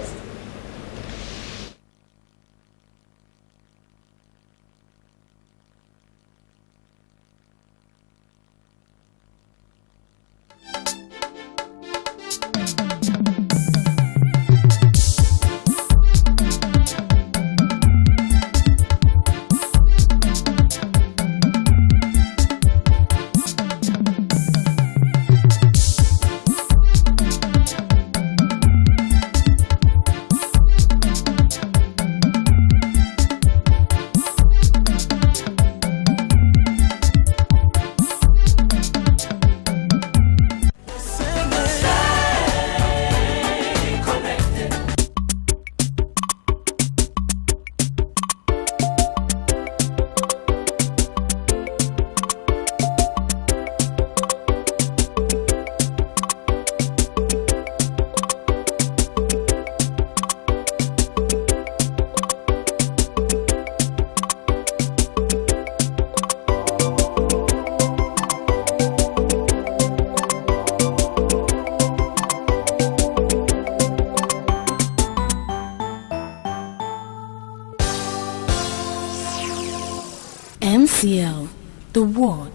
MCL, the word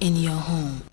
in your home.